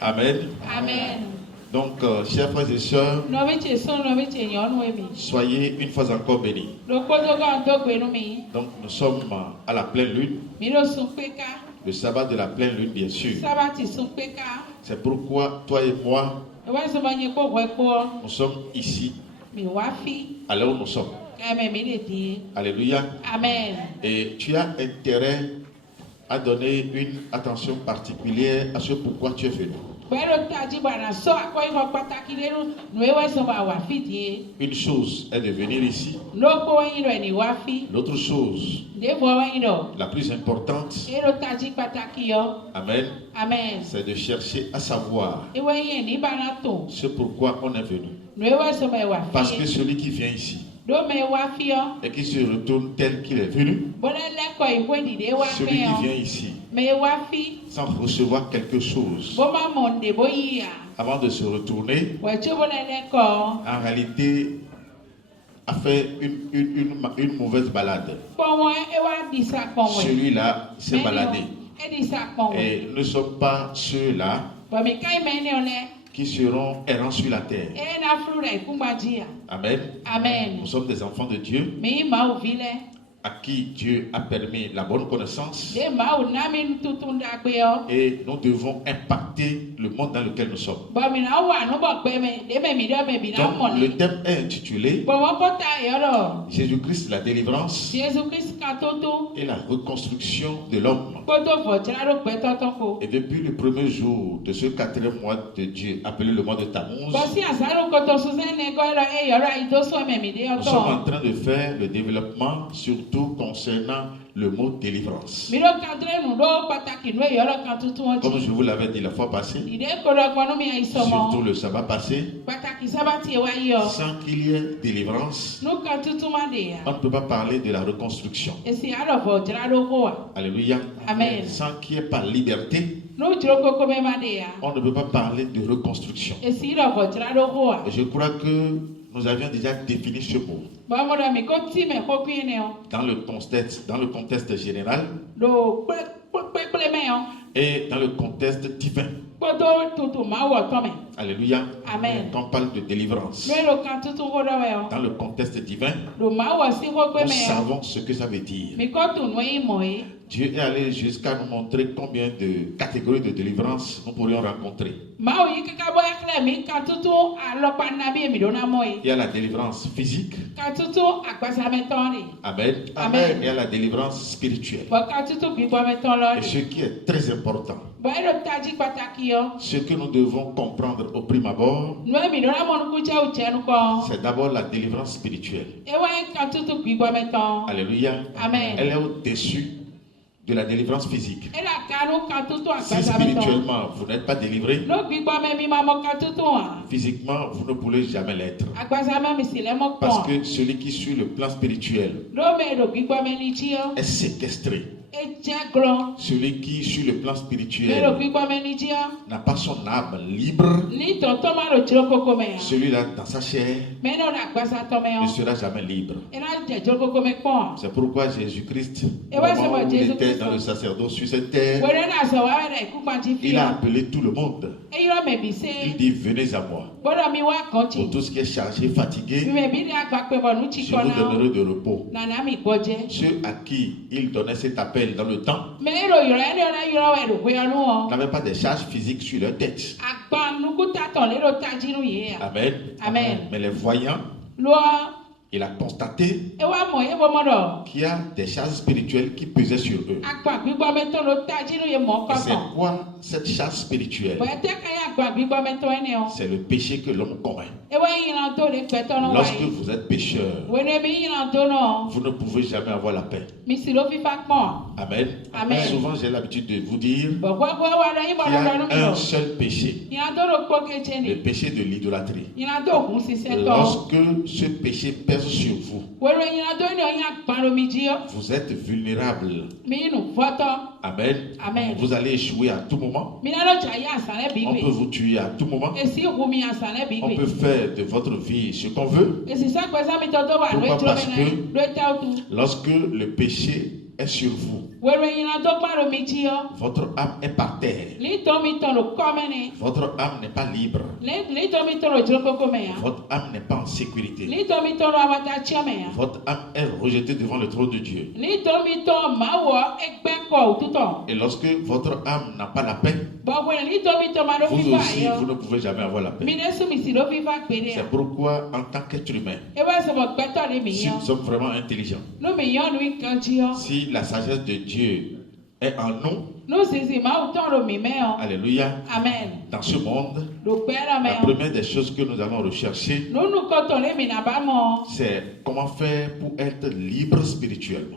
Amen. Amen. Donc, chers frères et sœurs, soyez une fois encore bénis. Donc, nous sommes à la pleine lune. Le sabbat de la pleine lune, bien sûr. C'est pourquoi toi et moi, nous sommes ici, à l'heure où nous sommes. Alléluia. Amen. Et tu as intérêt à donner une attention particulière à ce pourquoi tu es venu. Une chose est de venir ici. L'autre chose, la plus importante, amen, c'est de chercher à savoir ce pourquoi on est venu. Parce que celui qui vient ici et qui se retourne tel qu'il est venu, celui qui vient ici sans recevoir quelque chose avant de se retourner, en réalité a fait une mauvaise balade. Celui-là s'est baladé. Et ne sommes pas ceux-là qui seront errants sur la terre. Amen. Amen. Nous sommes des enfants de Dieu à qui Dieu a permis la bonne connaissance. Et nous devons impacter le monde dans lequel nous sommes. Donc, le thème est intitulé Jésus-Christ, la délivrance et la reconstruction de l'homme. Et depuis le premier jour de ce 4e mois de Dieu, appelé le mois de Tammuz, nous sommes en train de faire le développement, surtout concernant le mot délivrance. Comme je vous l'avais dit la fois passée, surtout le sabbat passé, sans qu'il y ait délivrance, on ne peut pas parler de la reconstruction. Alléluia. Amen. Sans qu'il n'y ait pas liberté, on ne peut pas parler de reconstruction. Et je crois que nous avions déjà défini ce mot. Dans le contexte général et dans le contexte divin. Alléluia. Amen. Quand on parle de délivrance, dans le contexte divin, nous savons ce que ça veut dire. Dieu est allé jusqu'à nous montrer combien de catégories de délivrance nous pourrions rencontrer. Il y a la délivrance physique. Amen. Amen. Il y a la délivrance spirituelle. Et ce qui est très important, ce que nous devons comprendre au prime abord, c'est d'abord la délivrance spirituelle. Alléluia. Amen. Elle est au-dessus de la délivrance physique. Si spirituellement vous n'êtes pas délivré, physiquement vous ne pourrez jamais l'être. Parce que celui qui suit le plan spirituel est séquestré. Celui qui suit le plan spirituel n'a pas son âme libre. Celui-là dans sa chair ne sera jamais libre. C'est pourquoi Jésus-Christ, au moment où il était dans le sacerdoce sur cette terre, il a appelé tout le monde. Il dit: venez à moi. Pour tout ce qui est chargé, fatigué, je vous donnerai de repos. Ceux à qui il donnait cet appel dans le temps n'avaient pas de charges physiques sur leur tête. Amen. Amen. Mais les voyants, il a constaté qu'il y a des charges spirituelles qui pesaient sur eux. Et c'est quoi cette charge spirituelle? C'est le péché que l'homme commet. Lorsque vous êtes pécheur, vous ne pouvez jamais avoir la paix. Amen. Amen. Souvent, j'ai l'habitude de vous dire qu'il y a un seul péché, le péché de l'idolâtrie. Lorsque ce péché pèse sur vous, vous êtes vulnérable. Amen. Amen. Vous allez échouer à tout moment. On peut vous tuer à tout moment. On peut faire de votre vie ce qu'on veut. Pourquoi? Parce que lorsque le péché est sur vous, votre âme est par terre. Votre âme n'est pas libre. Votre âme n'est pas en sécurité. Votre âme est rejetée devant le trône de Dieu. Et lorsque votre âme n'a pas la paix, vous aussi, vous ne pouvez jamais avoir la paix. C'est pourquoi, en tant qu'être humain, si nous sommes vraiment intelligents, si la sagesse de Dieu est en nous, alléluia, amen. Dans ce monde, la première des choses que nous allons rechercher, c'est comment faire pour être libre spirituellement.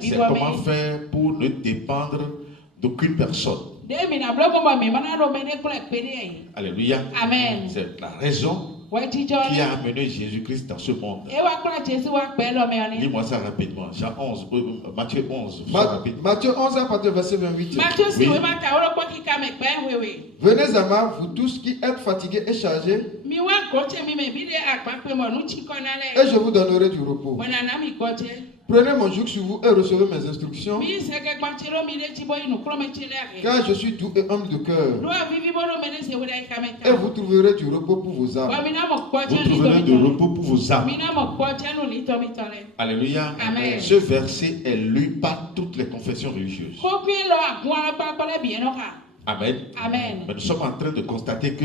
C'est comment faire pour ne dépendre d'aucune personne. Alléluia. Amen. C'est la raison qui a amené Jésus-Christ dans ce monde. Dis-moi ça rapidement. Jean 11, Matthieu 11. Matthieu 11, à partir du verset 28. Oui. Venez à moi, vous tous qui êtes fatigués et chargés, et je vous donnerai du repos. Prenez mon joug sur vous et recevez mes instructions, car je suis doux et humble de cœur, et vous trouverez du repos pour vos âmes. Vous trouverez du repos pour vos âmes. Alléluia. Amen. Ce verset est lu par toutes les confessions religieuses. Amen. Amen. Mais nous sommes en train de constater que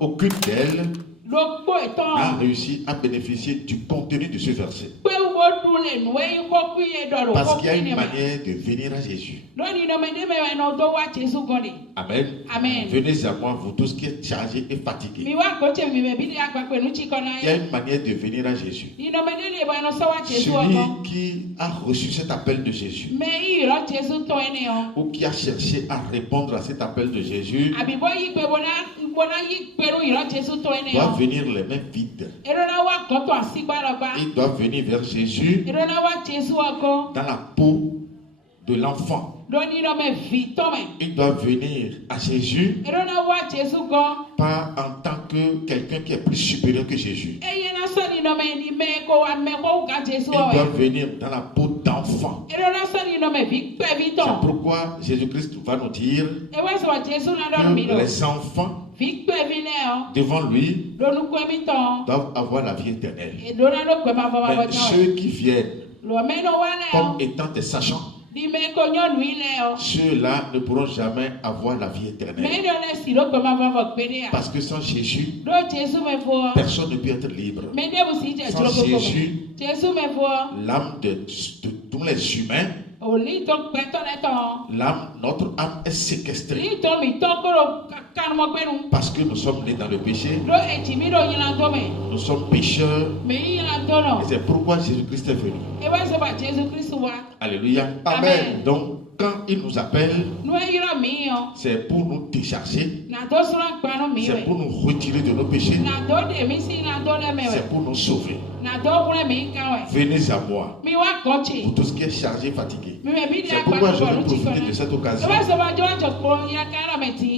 aucune d'elles n'a réussi à bénéficier du contenu de ce verset. Parce qu'il y a une manière de venir à Jésus. Amen. Amen. Venez à moi, vous tous qui êtes chargés et fatigués. Il y a une manière de venir à Jésus. Celui qui a reçu cet appel de Jésus, ou qui a cherché à répondre à cet appel de Jésus, doit venir les mains vides. Il doit venir vers Jésus dans la peau de l'enfant. Il doit venir à Jésus pas en tant que quelqu'un qui est plus supérieur que Jésus. Il doit venir dans la peau d'enfant. C'est pourquoi Jésus-Christ va nous dire que les enfants devant lui doivent avoir la vie éternelle. Mais ceux qui viennent comme étant des sachants, ceux-là ne pourront jamais avoir la vie éternelle. Parce que sans Jésus, personne ne peut être libre. Sans Jésus, l'âme de tous les humains, notre âme est séquestrée. Parce que nous sommes nés dans le péché. Nous sommes pécheurs. Et c'est pourquoi Jésus-Christ est venu. Alléluia. Amen. Donc, quand il nous appelle, c'est pour nous décharger. C'est pour nous retirer de nos péchés. C'est pour nous sauver. Venez à moi, vous tous qui êtes chargés et fatigués. C'est pourquoi je vais profiter de cette occasion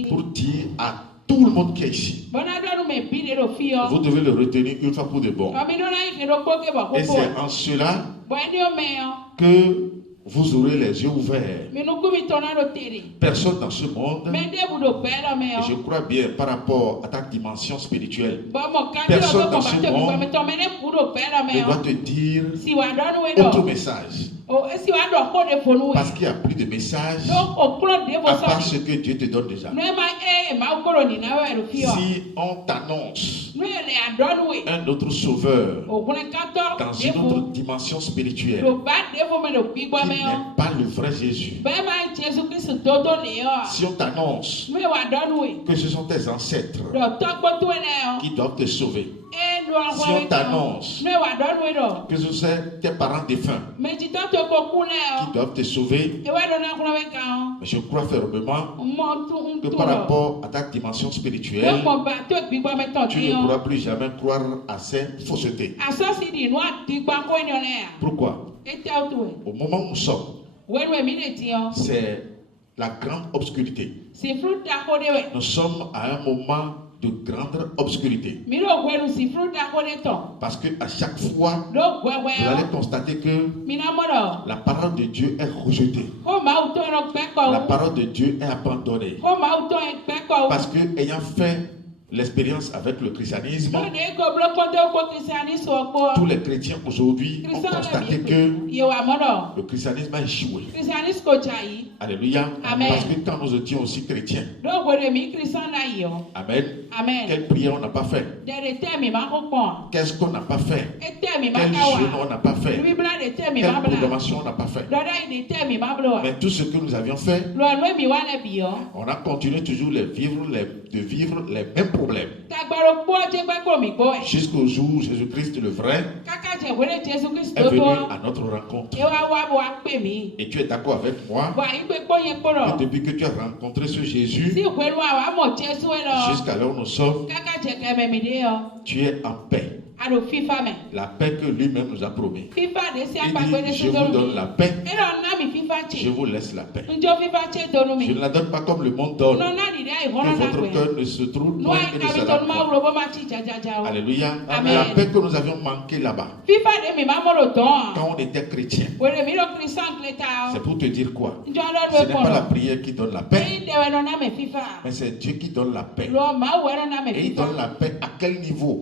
pour dire à tout le monde qui est ici, vous devez le retenir une fois pour de bon. Et c'est en cela que vous aurez les yeux ouverts. Personne dans ce monde, et je crois bien par rapport à ta dimension spirituelle, personne dans ce monde ne doit te dire autre message. Parce qu'il n'y a plus de message à part ce que Dieu te donne déjà. Si on t'annonce un autre sauveur dans une autre dimension spirituelle qui n'est pas le vrai Jésus, si on t'annonce que ce sont tes ancêtres qui doivent te sauver, si on t'annonce que ce sont tes parents défunts qui doivent te sauver, mais je crois fermement que par rapport à ta dimension spirituelle, tu ne pourras plus jamais croire à ces faussetés. Pourquoi? Au moment où nous sommes, c'est la grande obscurité. Nous sommes à un moment de grande obscurité. Parce que à chaque fois, vous allez constater que la parole de Dieu est rejetée. La parole de Dieu est abandonnée. Parce que ayant fait l'expérience avec le christianisme, tous les chrétiens aujourd'hui ont constaté que le christianisme a échoué. Alléluia. Amen. Parce que quand nous étions aussi chrétiens, Amen. Amen. Quelle prière on n'a pas fait? Qu'est-ce qu'on n'a pas fait? Quel jeûne on n'a pas fait? Quelle proclamation on n'a pas fait? Mais tout ce que nous avions fait, on a continué toujours de vivre les mêmes problèmes. Jusqu'au jour où Jésus-Christ le vrai est venu à notre rencontre. Et tu es d'accord avec moi que depuis que tu as rencontré ce Jésus, jusqu'à l'heure où nous sommes, tu es en paix. La paix que lui-même nous a promis. Il dit, je vous donne la paix, je vous laisse la paix. Je ne la donne pas comme le monde donne, que votre cœur ne se trouve point et ne s'adapte point. Alléluia. Amen. La paix que nous avions manqué là-bas, quand on était chrétien, c'est pour te dire quoi? Ce n'est pas la prière qui donne la paix, mais c'est Dieu qui donne la paix. Et il donne la paix à quel niveau?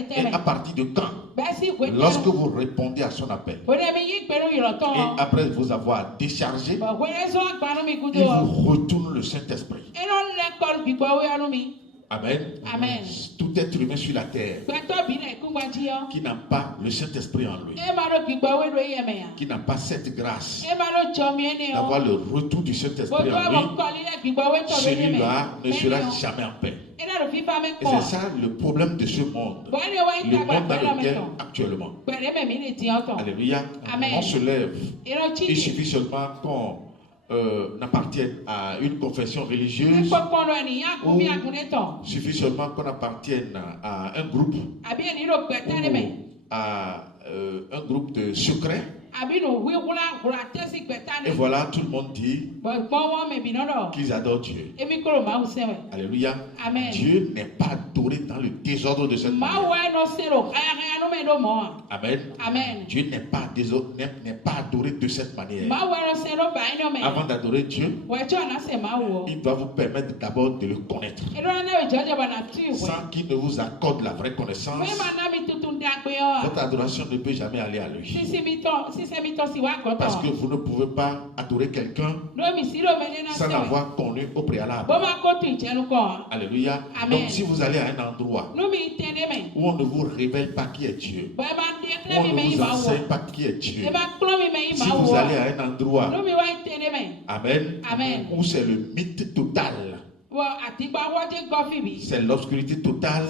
Et à partir de quand? Lorsque vous répondez à son appel. Et après vous avoir déchargé, il vous retourne le Saint-Esprit. Amen. Amen. Tout être humain sur la terre qui n'a pas le Saint-Esprit en lui, qui n'a pas cette grâce d'avoir le retour du Saint-Esprit en lui, celui-là ne sera jamais en paix. Et c'est ça le problème de ce monde, le monde dans lequel actuellement. Alléluia. On se lève. Il suffit seulement qu'on n'appartienne à une confession religieuse, ou suffit seulement qu'on appartienne à un groupe, ou à un groupe de secrets. Et voilà, tout le monde dit qu'ils adorent Dieu. Alléluia. Amen. Dieu n'est pas adoré dans le désordre de cette manière. Amen. Amen. Dieu n'est pas adoré de cette manière. Avant d'adorer Dieu, il doit vous permettre d'abord de le connaître, sans qu'il ne vous accorde la vraie connaissance. Votre adoration ne peut jamais aller à lui. Parce que vous ne pouvez pas adorer quelqu'un sans l'avoir connu au préalable. Alléluia. Amen. Donc si vous allez à un endroit où on ne vous révèle pas qui est Dieu, où on ne vous enseigne pas qui est Dieu, si vous allez à un endroit, Amen, Amen, où c'est le mythe total, c'est l'obscurité totale,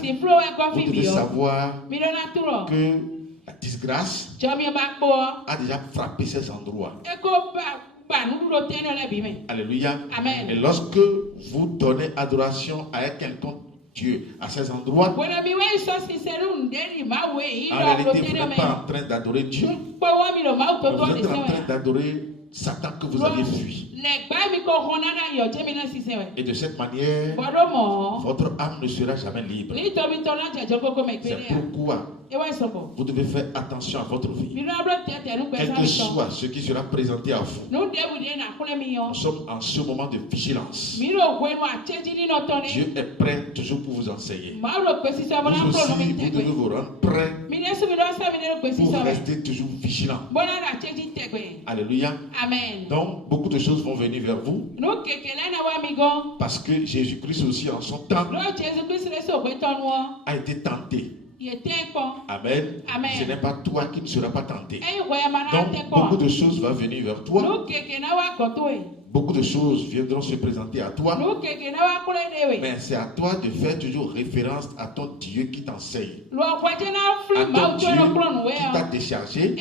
vous devez savoir que la disgrâce a déjà frappé ces endroits. Alléluia. Amen. Et lorsque vous donnez adoration à quelqu'un Dieu à ces endroits, en réalité, vous n'êtes pas en train d'adorer Dieu, vous êtes en train d'adorer Satan que vous avez fui. Et de cette manière, votre âme ne sera jamais libre. C'est pourquoi vous devez faire attention à votre vie. Quel que soit ce qui sera présenté à vous, nous sommes en ce moment de vigilance. Dieu est prêt toujours pour vous enseigner. Vous aussi, vous devez vous rendre prêt pour rester toujours vigilant. Alléluia. Amen. Donc, beaucoup de choses vont venir vers vous. Parce que Jésus-Christ aussi, en son temps, a été tenté. Amen. Amen. Ce n'est pas toi qui ne seras pas tenté. Donc, beaucoup de choses vont venir vers toi. Beaucoup de choses viendront se présenter à toi. Mais c'est à toi de faire toujours référence à ton Dieu qui t'enseigne, à ton Dieu qui t'a déchargé,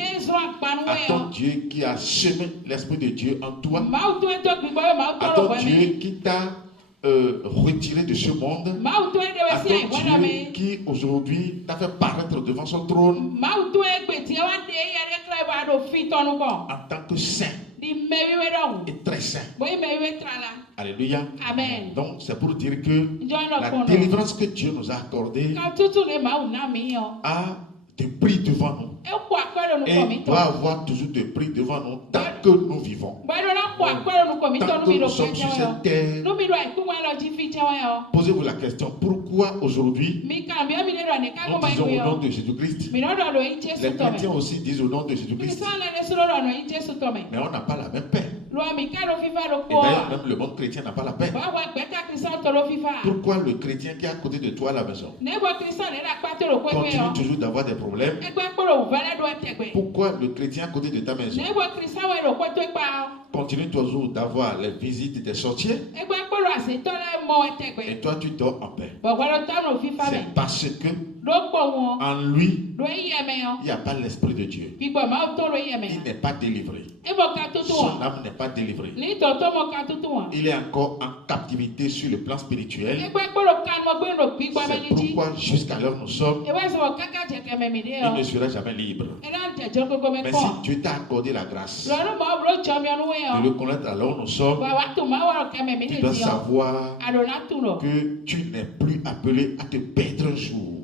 à ton Dieu qui a semé l'Esprit de Dieu en toi, à ton Dieu qui t'a retiré de ce monde, à ton Dieu qui aujourd'hui t'a fait paraître devant son trône en tant que saint. et très saint. Alléluia. Amen. Donc c'est pour dire que la délivrance que Dieu nous a accordée a des prix devant nous. Et il doit avoir toujours des prix devant nous tant que nous vivons. Tant que nous sommes sur cette terre. Posez-vous la question, pourquoi aujourd'hui nous disons au nom de Jésus-Christ? Les chrétiens aussi disent au nom de Jésus-Christ. Mais on n'a pas la même paix. Et d'ailleurs, même le monde chrétien n'a pas la paix. Pourquoi le chrétien qui est à côté de toi à la maison continue toujours d'avoir des problèmes? Pourquoi le chrétien à côté de ta maison continue toujours d'avoir les visites des sorciers? Et toi, tu dors en paix. C'est parce que en lui, il n'y a pas l'esprit de Dieu. Il n'est pas délivré. Son âme n'est pas délivrée. Il est encore en captivité sur le plan spirituel. C'est pourquoi jusqu'à l'heure où nous sommes, il ne sera jamais libre. Mais si Dieu t'a accordé la grâce de le connaître à l'heure où nous sommes, tu dois savoir que tu n'es plus appelé à te perdre un jour,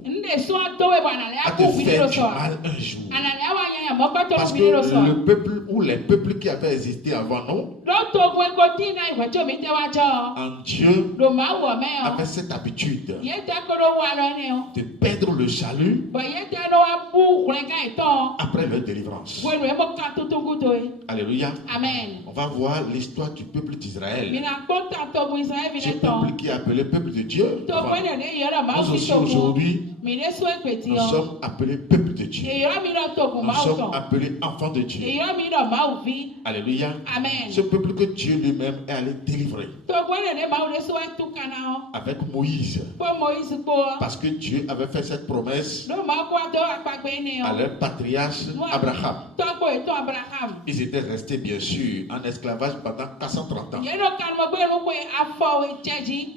à te faire du mal un jour. Parce que le peuple ou les peuples qui avaient existé avant nous, en Dieu, avaient cette habitude de perdre le salut après leur délivrance. Alléluia. Amen. On va voir l'histoire du peuple d'Israël. Ce peuple qui est appelé peuple de Dieu. Nous aussi aujourd'hui, nous sommes appelés peuple de Dieu. Nous sommes appelés enfants de Dieu. Alléluia. Amen. Ce peuple que Dieu lui-même est allé délivrer avec Moïse. Parce que Dieu avait fait cette promesse à leur patriarche Abraham. Ils étaient restés bien sûr en esclavage pendant 430 ans.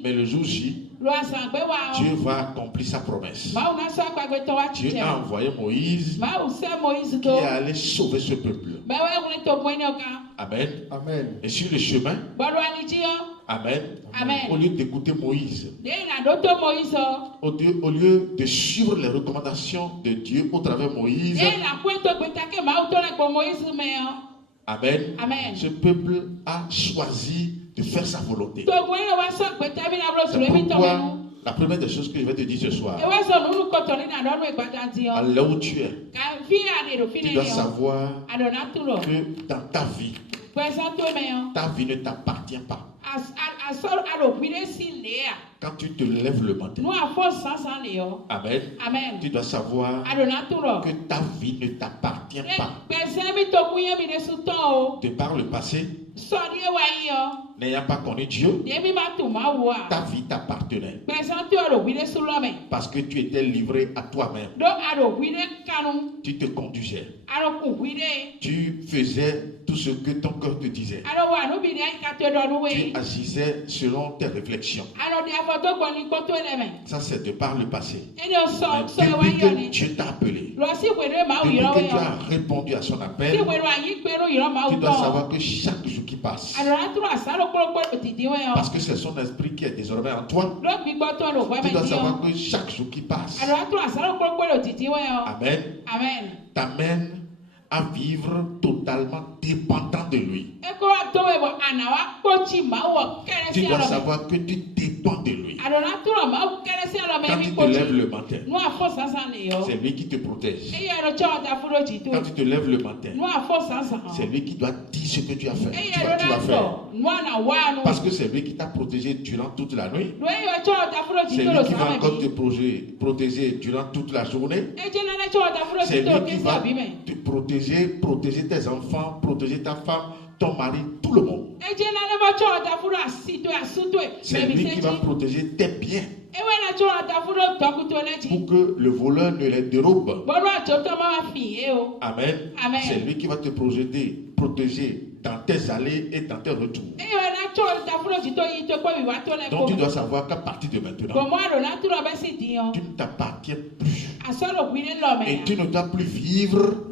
Mais le jour J, Dieu va accomplir sa promesse. Dieu a envoyé Moïse qui est allé sauver ce peuple. Amen. Amen. Et sur le chemin, Amen. Amen. Au lieu d'écouter Moïse, au lieu de suivre les recommandations de Dieu au travers de Moïse, Amen. Amen. Ce peuple a choisi de faire sa volonté. C'est pourquoi la première des choses que je vais te dire ce soir, à l'heure où tu es, tu dois savoir que dans ta vie ne t'appartient pas. Quand tu te lèves le matin, Amen. Amen. Tu dois savoir que ta vie ne t'appartient pas. De par le passé, n'ayant pas connu Dieu, ta vie t'appartenait. Parce que tu étais livré à toi-même. Tu te conduisais. Tu faisais tout ce que ton cœur te disait. Tu agissais selon tes réflexions. Ça, c'est de par le passé. Mais depuis que Dieu t'a appelé, depuis que tu as répondu à son appel, tu dois savoir que chaque jour qui passe, parce que c'est son esprit qui est désormais en toi, tu dois savoir que chaque jour qui passe, Amen, t'amène à vivre totalement dépendant de lui. Tu dois savoir que tu dépends de lui. Quand tu te lèves le matin, c'est lui qui te protège. Quand tu te lèves le matin, c'est lui qui doit dire ce que tu as fait. Tu vas faire. Parce que c'est lui qui t'a protégé durant toute la nuit. C'est lui qui va encore te protéger durant toute la journée. C'est lui qui va te protéger tes enfants, protéger ta femme, ton mari, tout le monde. C'est lui qui va protéger tes biens pour que le voleur ne les dérobe. Amen. Amen. C'est lui qui va te protéger dans tes allées et dans tes retours. Donc tu dois savoir qu'à partir de maintenant, tu ne t'appartiens plus. Et tu ne dois plus vivre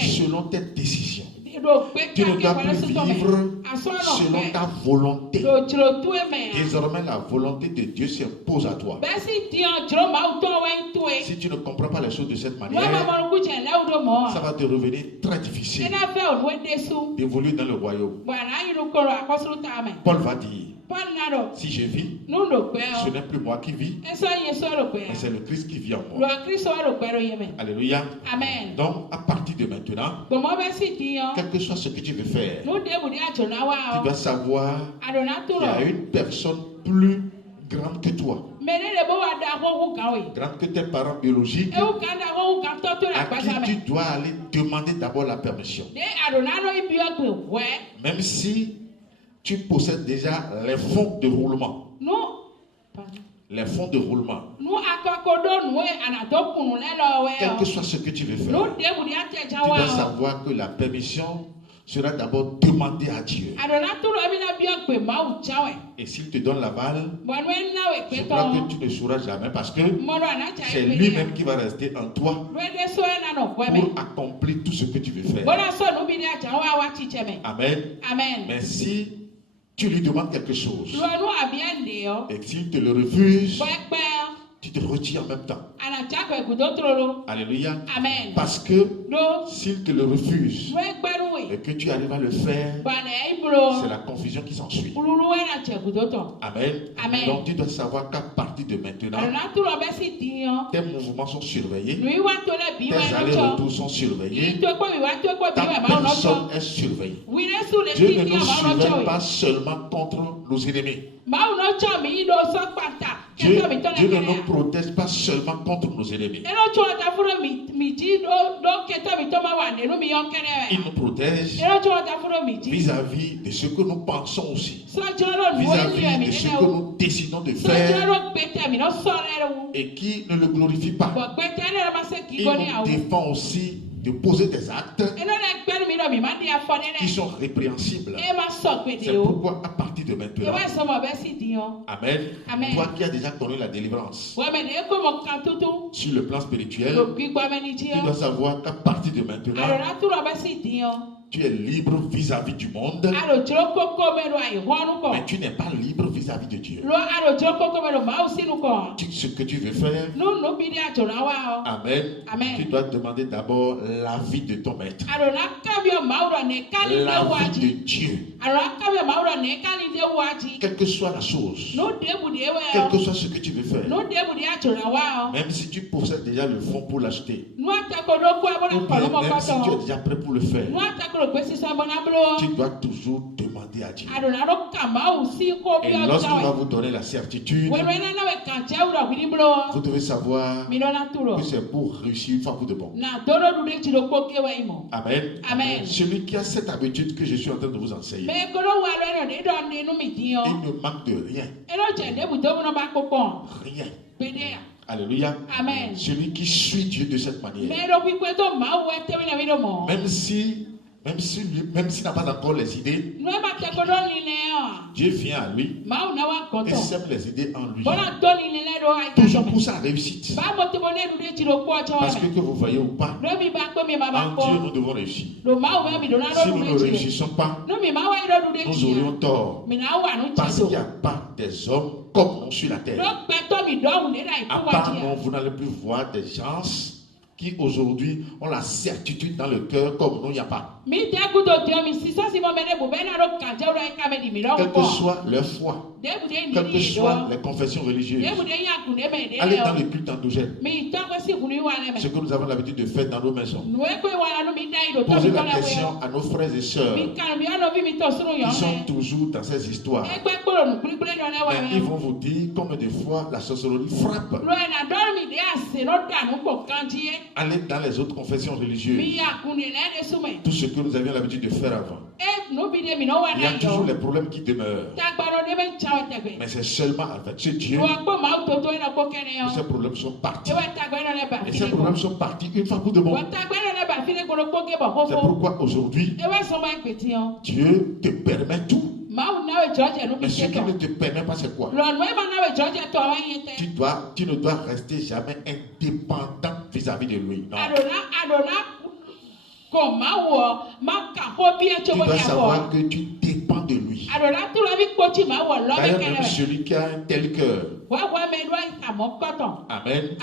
selon tes décisions. Tu ne dois plus vivre selon ta volonté. Désormais, la volonté de Dieu s'impose à toi. Si tu ne comprends pas les choses de cette manière, ça va te revenir très difficile d'évoluer dans le royaume. Paul va dire, si je vis, ce n'est plus moi qui vis, mais c'est le Christ qui vit en moi. Alléluia. Amen. Donc, à partir de maintenant, quel que soit ce que tu veux faire, tu dois savoir qu'il y a une personne plus grande que toi, grande que tes parents biologiques, à qui tu dois aller demander d'abord la permission. Même si tu possèdes déjà les fonds de roulement. Les fonds de roulement. Quel que soit ce que tu veux faire, tu dois savoir que la permission sera d'abord demandée à Dieu. Et s'il te donne l'aval, je crois que tu ne sauras jamais parce que c'est lui-même qui va rester en toi pour accomplir tout ce que tu veux faire. Amen. Mais si tu lui demandes quelque chose et s'il te le refuse, tu te retires en même temps. Alléluia. Amen. Parce que s'il te le refuse et que tu arrives à le faire, c'est la confusion qui s'ensuit. Amen. Amen. Donc tu dois savoir qu'à partir de maintenant, tes mouvements sont surveillés, tes allers-retours sont surveillés, ta personne est surveillée. Dieu ne nous surveille pas seulement contre nos ennemis. Dieu ne nous protège pas seulement contre nos ennemis. Il nous protège vis-à-vis de ce que nous pensons aussi, vis-à-vis de ce que nous décidons de faire et qui ne le glorifie pas. Il nous défend aussi de poser des actes qui sont répréhensibles. C'est pourquoi à partir de maintenant, Amen, toi qui as déjà connu la délivrance sur le plan spirituel, tu dois savoir qu'à partir de maintenant, tu es libre vis-à-vis du monde, mais tu n'es pas libre vis-à-vis de Dieu. Ce que tu veux faire, Amen, tu dois demander d'abord l'avis de ton maître, l'avis de Dieu. Quelle que soit la chose, quel que soit ce que tu veux faire, même si tu possèdes déjà le fonds pour l'acheter, ou bien même si tu es déjà prêt pour le faire, tu dois toujours demander à Dieu. Et lorsqu'il va vous donner la certitude, vous devez savoir que c'est pour réussir une fois pour de bon. Amen. Amen. Celui qui a cette habitude que je suis en train de vous enseigner, il ne manque de rien. Rien. Alléluia. Amen. Celui qui suit Dieu de cette manière, même s'il n'a pas encore les idées, Dieu vient à lui et sème les idées en lui, toujours pour sa réussite. Parce que vous voyez ou pas, en Dieu nous devons réussir. Si nous ne réussissons pas, nous aurions tort. Parce qu'il n'y a pas des hommes comme nous sur la terre. À part nous, vous n'allez plus voir des gens qui aujourd'hui ont la certitude dans le cœur comme nous, il n'y a pas. Quelle que soit leur foi, quelles que soient les confessions religieuses, allez dans le culte endogène, ce que nous avons l'habitude de faire dans nos maisons. Posez la question à nos frères et sœurs qui sont toujours dans ces histoires. Mais ils vont vous dire combien de fois la sorcellerie frappe. Allez dans les autres confessions religieuses. Tout ce que nous avions l'habitude de faire avant. Il y a toujours les problèmes qui demeurent. Mais c'est seulement avec ce Dieu que ces problèmes sont partis. Et ces problèmes sont partis une fois pour de bon. C'est pourquoi aujourd'hui, Dieu te permet tout. Mais ce qui ne te permet pas, c'est quoi? Tu ne dois rester jamais indépendant vis-à-vis de lui. Non. Tu dois savoir que tu dépends de lui. D'ailleurs, même celui qui a un tel cœur, amen,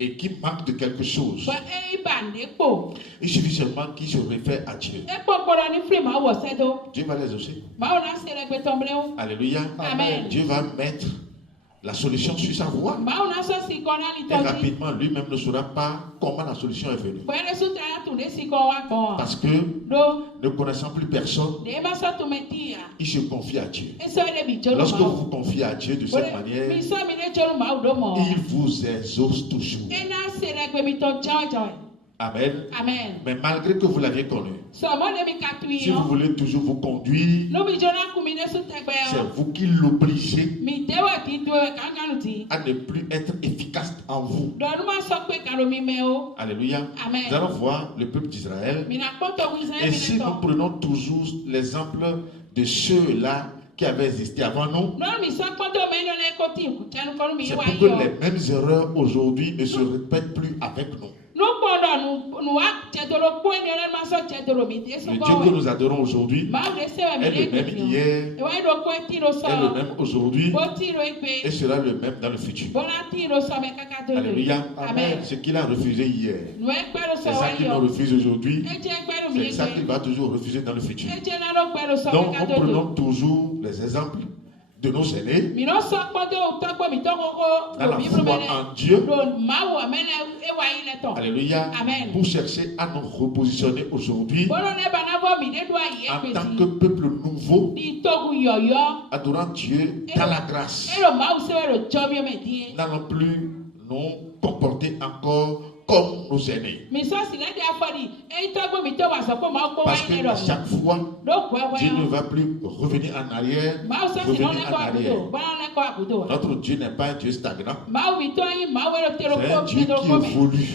et qui manque de quelque chose, il suffit seulement qu'il se réfère à Dieu. Dieu va les exaucer. Alléluia. Amen. Dieu va mettre la solution sur sa voie. Et rapidement, lui-même ne saura pas comment la solution est venue. Parce que, ne connaissant plus personne, il se confie à Dieu. Lorsque vous vous confiez à Dieu de cette manière, il vous exauce toujours. Amen. Amen. Mais malgré que vous l'aviez connu, si vous voulez toujours vous conduire, c'est vous qui l'obligez à ne plus être efficace en vous. Alléluia. Amen. Nous allons voir le peuple d'Israël. Et si nous prenons toujours l'exemple de ceux-là qui avaient existé avant nous, c'est pour que les mêmes erreurs aujourd'hui ne se répètent plus avec nous. Le Dieu que nous adorons aujourd'hui est le même hier, est le même aujourd'hui et sera le même dans le futur. Alléluia. Amen. Ce qu'il a refusé hier, c'est ça qu'il nous refuse aujourd'hui, c'est ça qu'il va toujours refuser dans le futur. Donc nous prenons toujours les exemples de nos aînés dans la foi en Dieu. Alléluia. Amen. Pour chercher à nous repositionner aujourd'hui en tant que peuple nouveau, adorant Dieu dans la grâce. N'allons plus nous comporter encore comme nos aînés. Parce que à chaque fois, Dieu ne va plus revenir en arrière. Notre Dieu n'est pas un Dieu stagnant. C'est un Dieu qui évolue.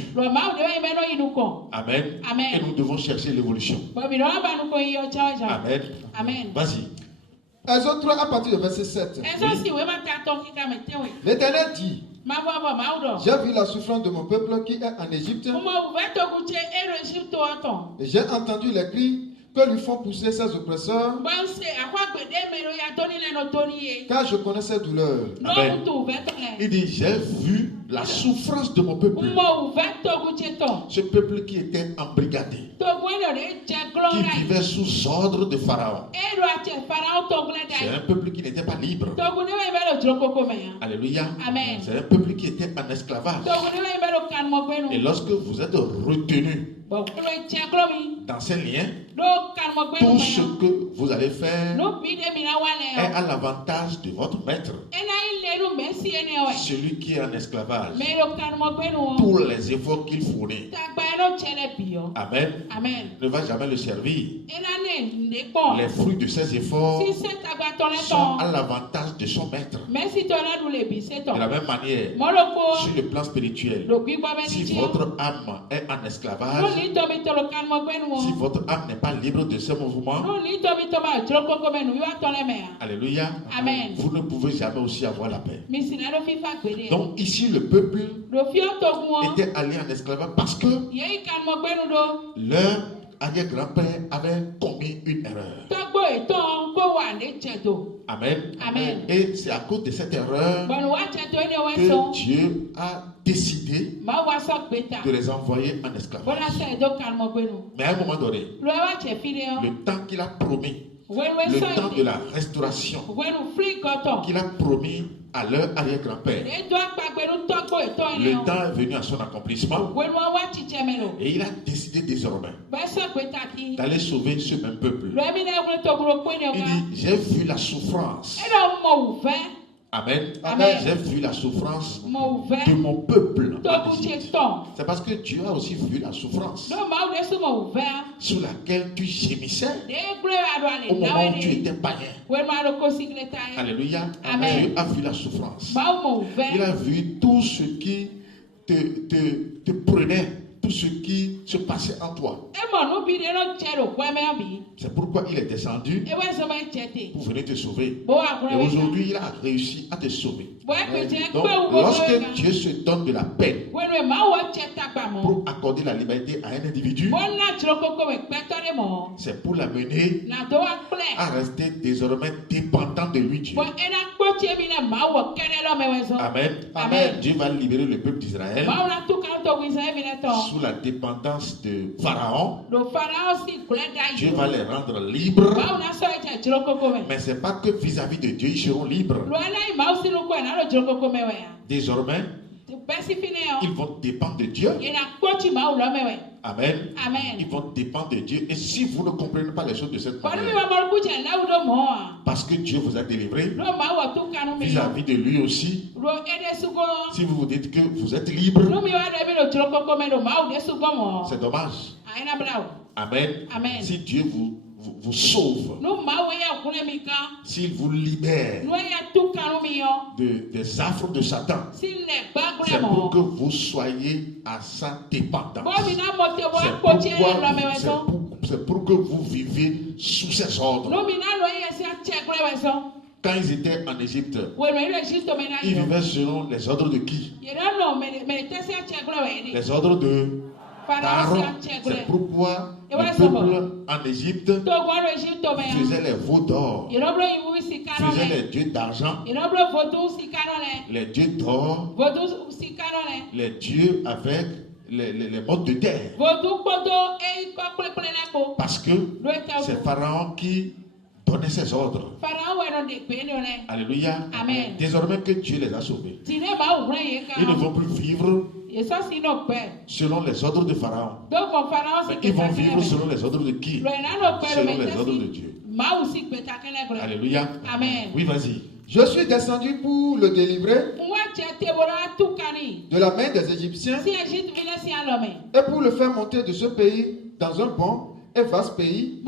Amen. Et nous devons chercher l'évolution. Amen. Vas-y. Exode 3 à partir du verset 7. L'Éternel dit: j'ai vu la souffrance de mon peuple qui est en Égypte. Et j'ai entendu les cris que lui font pousser ses oppresseurs. Car je connais ses douleurs. Amen. Il dit: j'ai vu la souffrance de mon peuple. Ce peuple qui était embrigadé, qui vivait sous ordre de Pharaon. C'est un peuple qui n'était pas libre. Alléluia. Amen. C'est un peuple qui était en esclavage. Et lorsque vous êtes retenu dans ces liens, tout ce que vous allez faire est à l'avantage de votre maître, celui qui est en esclavage. Tous les efforts qu'il fournit, Amen, ne va jamais le servir. Les fruits de ses efforts sont à l'avantage de son maître. De la même manière, sur le plan spirituel, si votre âme est en esclavage, si votre âme n'est pas libre de ses mouvements, alléluia, Amen. Vous ne pouvez jamais aussi avoir la paix. Donc ici le peuple était allé en esclavage parce que leur arrière-grand-père avait commis une erreur. Amen. Amen. Et c'est à cause de cette erreur que Dieu a décidé de les envoyer en esclavage. Mais à un moment donné, le temps qu'il a promis, le temps de la restauration qu'il a promis à leur arrière-grand-père, le temps est venu à son accomplissement et il a décidé désormais d'aller sauver ce même peuple. Il dit: j'ai vu la souffrance. Amen. Amen. J'ai vu la souffrance de mon peuple. C'est parce que Dieu a aussi vu la souffrance sous laquelle tu gémissais au moment où tu étais païen. Alléluia. Amen. Dieu a vu la souffrance. Il a vu tout ce qui te prenait tout ce qui se passait en toi. C'est pourquoi il est descendu pour venir te sauver. Et aujourd'hui, il a réussi à te sauver. Donc, lorsque Dieu se donne de la peine pour accorder la liberté à un individu, c'est pour l'amener à rester désormais dépendant de lui, Dieu. Amen. Amen. Dieu va libérer le peuple d'Israël sous la dépendance de Pharaon. Dieu va les rendre libres. Mais ce n'est pas que vis-à-vis de Dieu, ils seront libres. Désormais, ils vont dépendre de Dieu. Amen. Amen. Ils vont dépendre de Dieu. Et si vous ne comprenez pas les choses de cette manière, parce que Dieu vous a délivré, vis-à-vis de lui aussi, si vous vous dites que vous êtes libre, c'est dommage. Amen. Amen. Si Dieu vous sauve, s'il vous libère des affres de Satan, c'est pour que vous soyez à sa dépendance. C'est pour que vous viviez sous ses ordres. Quand ils étaient en Égypte, ils vivaient selon les ordres de qui? Les ordres de Pharaon. C'est pourquoi le peuple en Égypte faisait les veaux d'or, faisait les dieux d'argent, les dieux d'or, les dieux avec les modes de terre. Parce que c'est Pharaon qui donnait ses ordres. Alléluia. Amen. Désormais que Dieu les a sauvés, ils ne vont plus vivre selon les ordres de Pharaon. Mais ils vont vivre selon les ordres de qui? Selon les ordres de Dieu. Alléluia. Amen. Oui, vas-y. Je suis descendu pour le délivrer de la main des Égyptiens et pour le faire monter de ce pays dans un bon et vaste pays,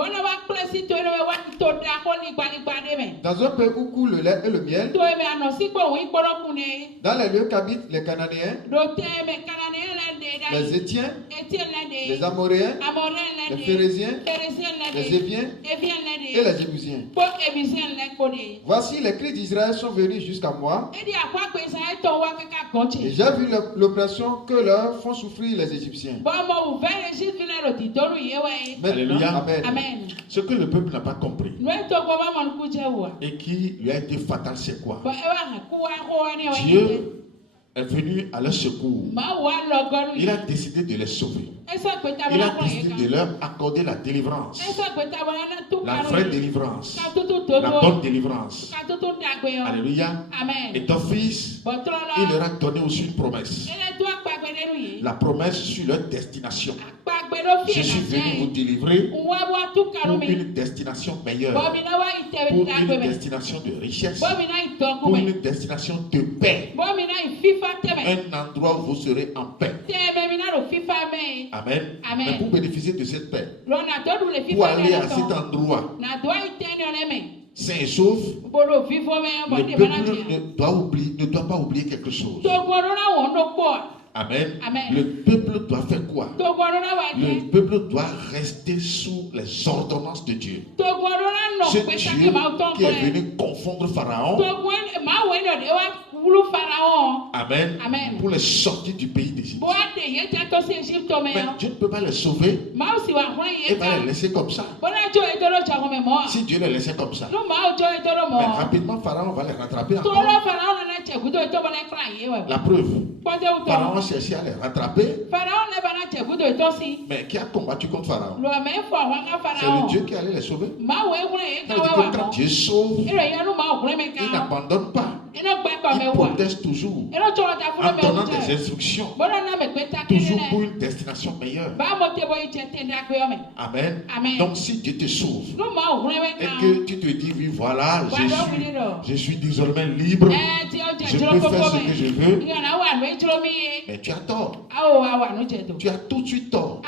dans un pays où coule le lait et le miel, dans les lieux qu'habitent les Cananéens, les Étiens, les Amoréens, les Phérésiens, les Éviens et les Jébusiens. Voici les cris d'Israël sont venus jusqu'à moi, et j'ai vu l'oppression que leur font souffrir les Égyptiens. Alléluia. Amen. Amen. Ce que le peuple n'a pas compris et qui lui a été fatal, c'est quoi? Dieu est venu à leur secours. Il a décidé de les sauver. Il a décidé de leur accorder la délivrance, la vraie délivrance, la bonne délivrance. Alléluia. Et d'office, il leur a donné aussi une promesse. La promesse sur leur destination. Je suis venu vous délivrer pour une destination meilleure, pour une destination de richesse, pour une destination de paix, un endroit où vous serez en paix. Amen. Mais pour bénéficier de cette paix, pour aller à cet endroit sain et sauf, le peuple ne doit pas oublier quelque chose. Amen. Amen. Le peuple doit faire quoi? Le peuple doit rester sous les ordonnances de Dieu. Ce Dieu qui est venu confondre Pharaon. Amen. Amen. Pour les sortir du pays d'Égypte. Mais Dieu ne peut pas les sauver et va les laisser comme ça. Si Dieu les laissait comme ça, mais rapidement Pharaon va les rattraper encore. La preuve, Pharaon cherchait à les rattraper. Mais qui a combattu contre Pharaon? C'est le Dieu qui allait les sauver. Quand Dieu sauve, il n'abandonne pas. Il protège toujours en donnant des instructions, toujours pour une destination meilleure. Amen. Amen. Donc si Dieu te sauve et que tu te dis oui voilà, je suis désormais libre, je peux faire ce que je veux, mais tu as tort. Tu as tout de suite tort.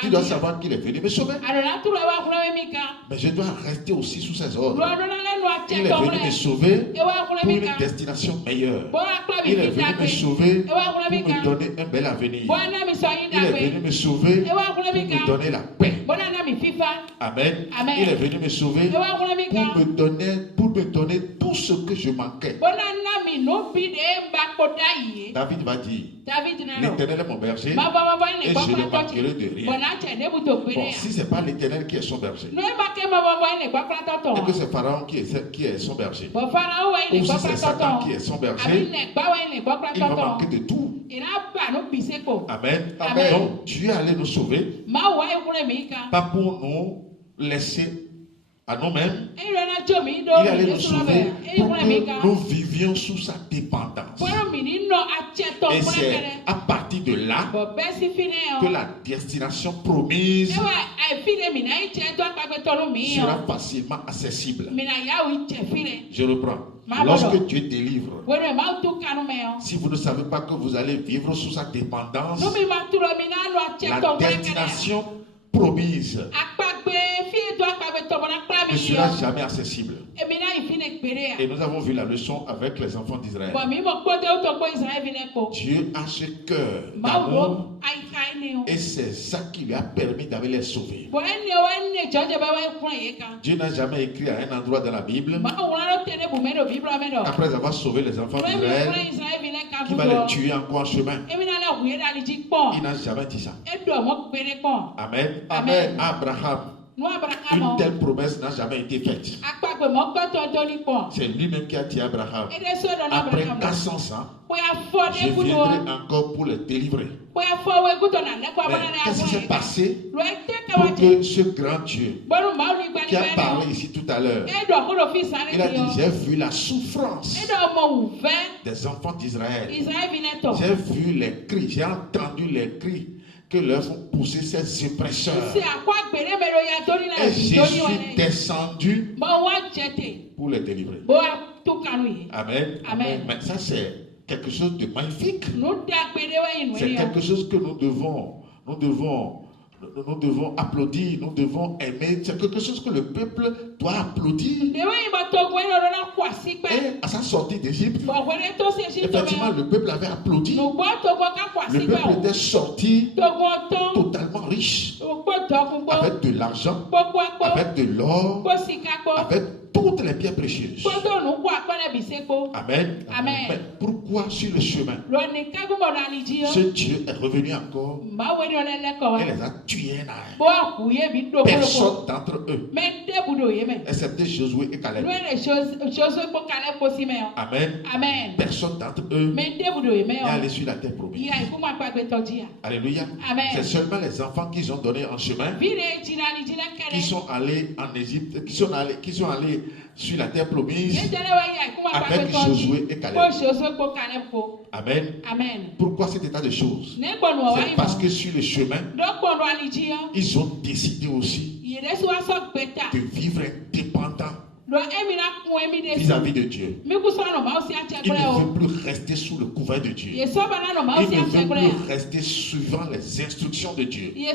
Tu dois savoir qu'il est venu me sauver, mais je dois rester aussi sous ses ordres. Il est venu me sauver pour une destination meilleure. Il est venu me sauver pour me donner un bel avenir. Il est venu me sauver pour me donner la paix. Amen. Il est venu me sauver pour me donner tout ce que je manquais. David va dire, l'Éternel est mon berger et je ne manquerai de rien. Bon, si ce n'est pas l'Éternel qui est son berger, et que c'est Pharaon qui est son berger, ou si c'est Satan qui est son berger, il va manquer de tout. Amen. Amen. Donc Dieu allait nous sauver, pas pour nous laisser à nous-mêmes. Il allait nous sauver pour que nous vivions sous sa dépendance. Et c'est à partir de là que la destination promise sera facilement accessible. Je reprends. Lorsque Dieu délivre, si vous ne savez pas que vous allez vivre sous sa dépendance, la destination promise ne sera jamais accessible. Et nous avons vu la leçon avec les enfants d'Israël. Dieu a ce cœur d'amour et c'est ça qui lui a permis d'aller les sauver. Dieu n'a jamais écrit à un endroit dans la Bible, après avoir sauvé les enfants d'Israël, qu'il va les tuer encore en chemin. Il n'a jamais dit ça. Amen. Amen. Abraham, une telle promesse n'a jamais été faite. C'est lui-même qui a dit à Abraham, après 400 ans, je viendrai encore pour le délivrer. Mais qu'est-ce qui s'est passé pour que ce grand Dieu qui a parlé ici tout à l'heure, il a dit, j'ai vu la souffrance des enfants d'Israël. J'ai vu les cris, j'ai entendu les cris que leur font pousser ces oppresseurs. Et je suis descendu pour les délivrer. Amen. Amen. Mais ça c'est quelque chose de magnifique. C'est quelque chose que nous devons applaudir, nous devons aimer. C'est quelque chose que le peuple doit applaudir. Et à sa sortie d'Égypte, effectivement, le peuple avait applaudi. Le peuple était sorti totalement riche, avec de l'argent, avec de l'or, avec toutes les pierres précieuses. Amen. Amen. Mais pourquoi sur le chemin, ce Dieu est revenu encore et les a tués? Personne d'entre eux, excepté Josué et Caleb. Amen. Amen. Personne d'entre eux n'est allé sur la terre promise. Alléluia. C'est seulement les enfants qu'ils ont donnés en chemin, qui sont allés en Égypte, qui sont allés sur la terre promise avec Josué et Caleb. Amen. Amen. Pourquoi cet état de choses? C'est parce que sur le chemin, ils ont décidé aussi de vivre indépendants vis-à-vis de Dieu. Il ne veut plus rester sous le couvert de Dieu. Il ne veut plus rester suivant les instructions de Dieu. Il veut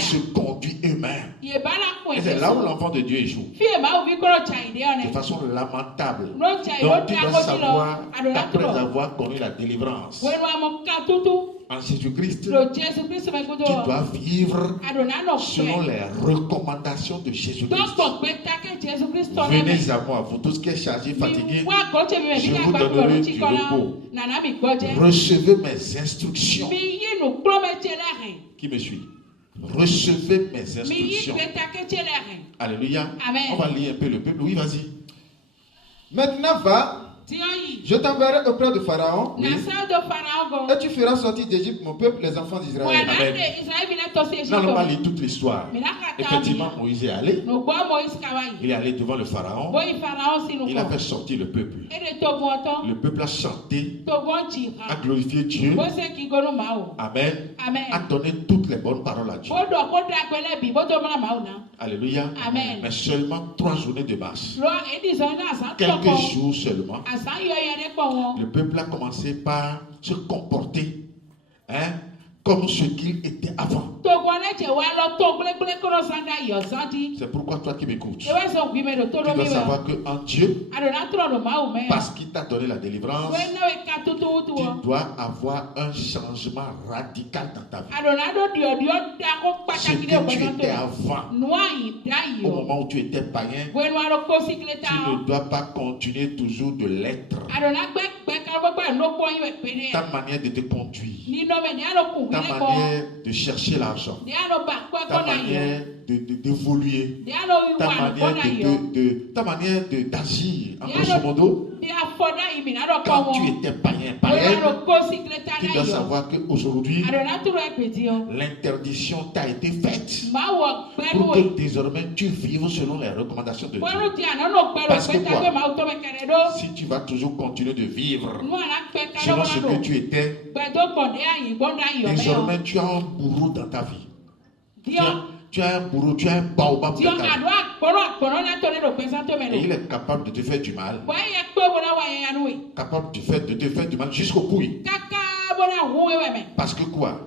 se conduire eux-mêmes. Et c'est là où l'enfant de Dieu échoue. De façon lamentable. Donc tu dois savoir qu'après avoir connu la délivrance en Jésus-Christ, tu dois vivre selon les recommandations de Jésus-Christ. Venez à moi, vous tous qui êtes chargés, fatigués, je vous donnerai du repos. Recevez mes instructions. Qui me suit? Recevez mes instructions. Alléluia. Amen. On va lire un peu le peuple. Oui, vas-y. Maintenant va. Je t'enverrai auprès de Pharaon, oui, et tu feras sortir d'Égypte mon peuple, les enfants d'Israël. Nous n'allons pas lire toute l'histoire. Effectivement, Moïse est allé. Il est allé devant le Pharaon. Il a fait sortir le peuple. Le peuple a chanté, a glorifié Dieu. Amen. A donné toutes les bonnes paroles à Dieu. Alléluia. Amen. Mais seulement 3 journées de marche. Quelques jours seulement. Le peuple a commencé par se comporter comme ce qu'il était avant. C'est pourquoi toi qui m'écoutes, tu dois savoir qu'en Dieu, parce qu'il t'a donné la délivrance, tu dois avoir un changement radical dans ta vie. Ce que tu étais avant, au moment où tu étais païen, tu ne dois pas continuer toujours de l'être. Ta manière de te conduire, ta manière de chercher l'argent, ta manière d'évoluer, ta manière d'agir, en grosso modo, quand tu étais païen, tu dois savoir qu'aujourd'hui, l'interdiction t'a été faite pour que désormais tu vives selon les recommandations de Dieu. Parce que quoi? Si tu vas toujours continuer de vivre selon ce que tu étais, désormais tu as un bourreau dans ta vie. Tu as un bourreau, tu as un baobab dans ta vie. Et il est capable de te faire du mal. Capable de te faire du mal jusqu'au couille. Parce que quoi?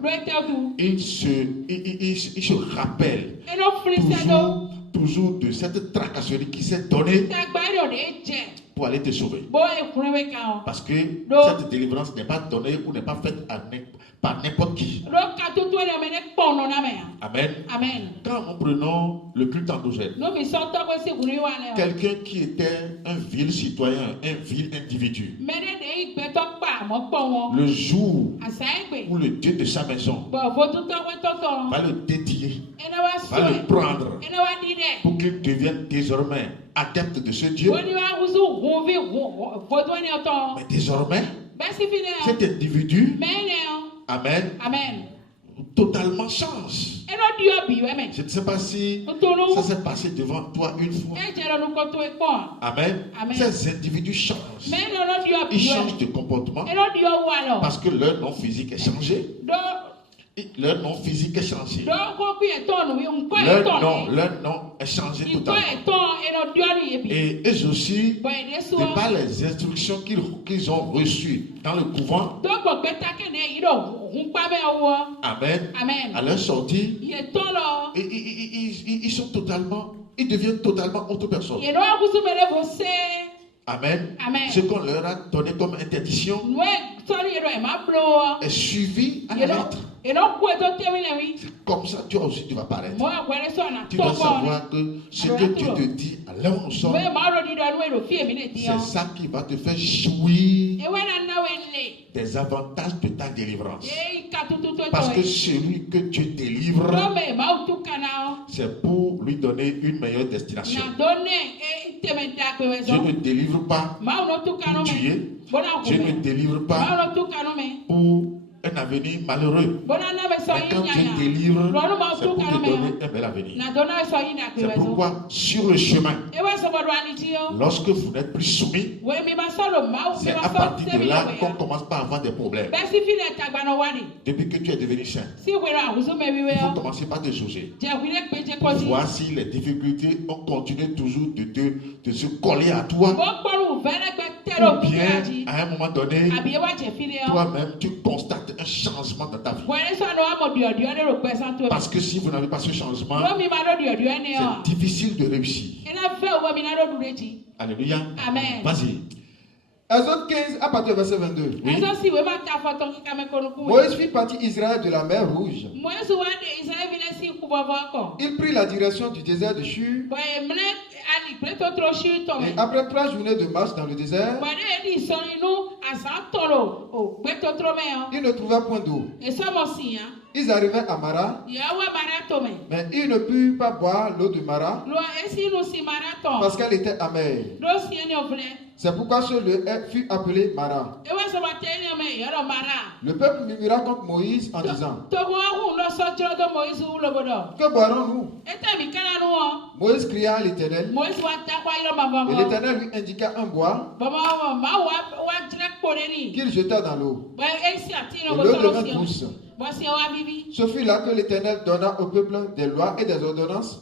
Il se rappelle toujours de cette tracasserie qui s'est donnée pour aller te sauver. Parce que cette délivrance n'est pas donnée ou n'est pas faite par n'importe qui. Amen. Quand nous prenons le culte endogène, quelqu'un qui était un vil citoyen, un vil individu, le jour où le Dieu de sa maison va le dédier, va le prendre pour qu'il devienne désormais adepte de ce Dieu, mais désormais cet individu, amen, totalement change. Je ne sais pas si ça s'est passé devant toi une fois. Amen. Ces individus changent. Ils changent de comportement parce que leur nom physique est changé. Leur nom physique est changé. Leur nom est changé totalement. Et eux aussi, de par les instructions qu'ils ont reçues dans le couvent, amen, à leur sortie, ils deviennent totalement autre personne. Amen. Ce qu'on leur a donné comme interdiction est suivi à la lettre. C'est comme ça que toi aussi tu vas paraître. Tu dois savoir que ce que Dieu te dit à l'heure où nous sommes, c'est ça qui va te faire jouir des avantages de ta délivrance. Parce que celui que Dieu délivre, c'est pour lui donner une meilleure destination. Dieu ne délivre pas pour tuer. Dieu ne délivre pas pour un avenir malheureux. Mais quand Dieu délivre, c'est pour te donner un bel avenir. C'est pourquoi sur le chemin, lorsque vous n'êtes plus soumis, c'est à partir de là qu'on commence par avoir des problèmes. Depuis que tu es devenu saint, il faut commencer par te jauger. Voici les difficultés ont continué toujours de se coller à toi. Ou bien, à un moment donné, toi-même, tu constates un changement dans ta vie. Parce que si vous n'avez pas ce changement, c'est difficile de réussir. Alléluia. Amen. Vas-y. Exode 15, à partir du verset 22. Oui. Moïse fit partir Israël de la mer Rouge. Il prit la direction du désert de Shur. Et après 3 journées de marche dans le désert, il ne trouva point d'eau. Ils arrivaient à Mara, mais ils ne purent pas boire l'eau de Mara parce qu'elle était amère. C'est pourquoi ce lieu fut appelé Mara. Le peuple murmura contre Moïse en disant: que boirons-nous? Moïse cria à l'Éternel, et l'Éternel lui indiqua un bois qu'il jeta dans l'eau. Et l'eau devint douce. Ce fut là que l'Éternel donna au peuple des lois et des ordonnances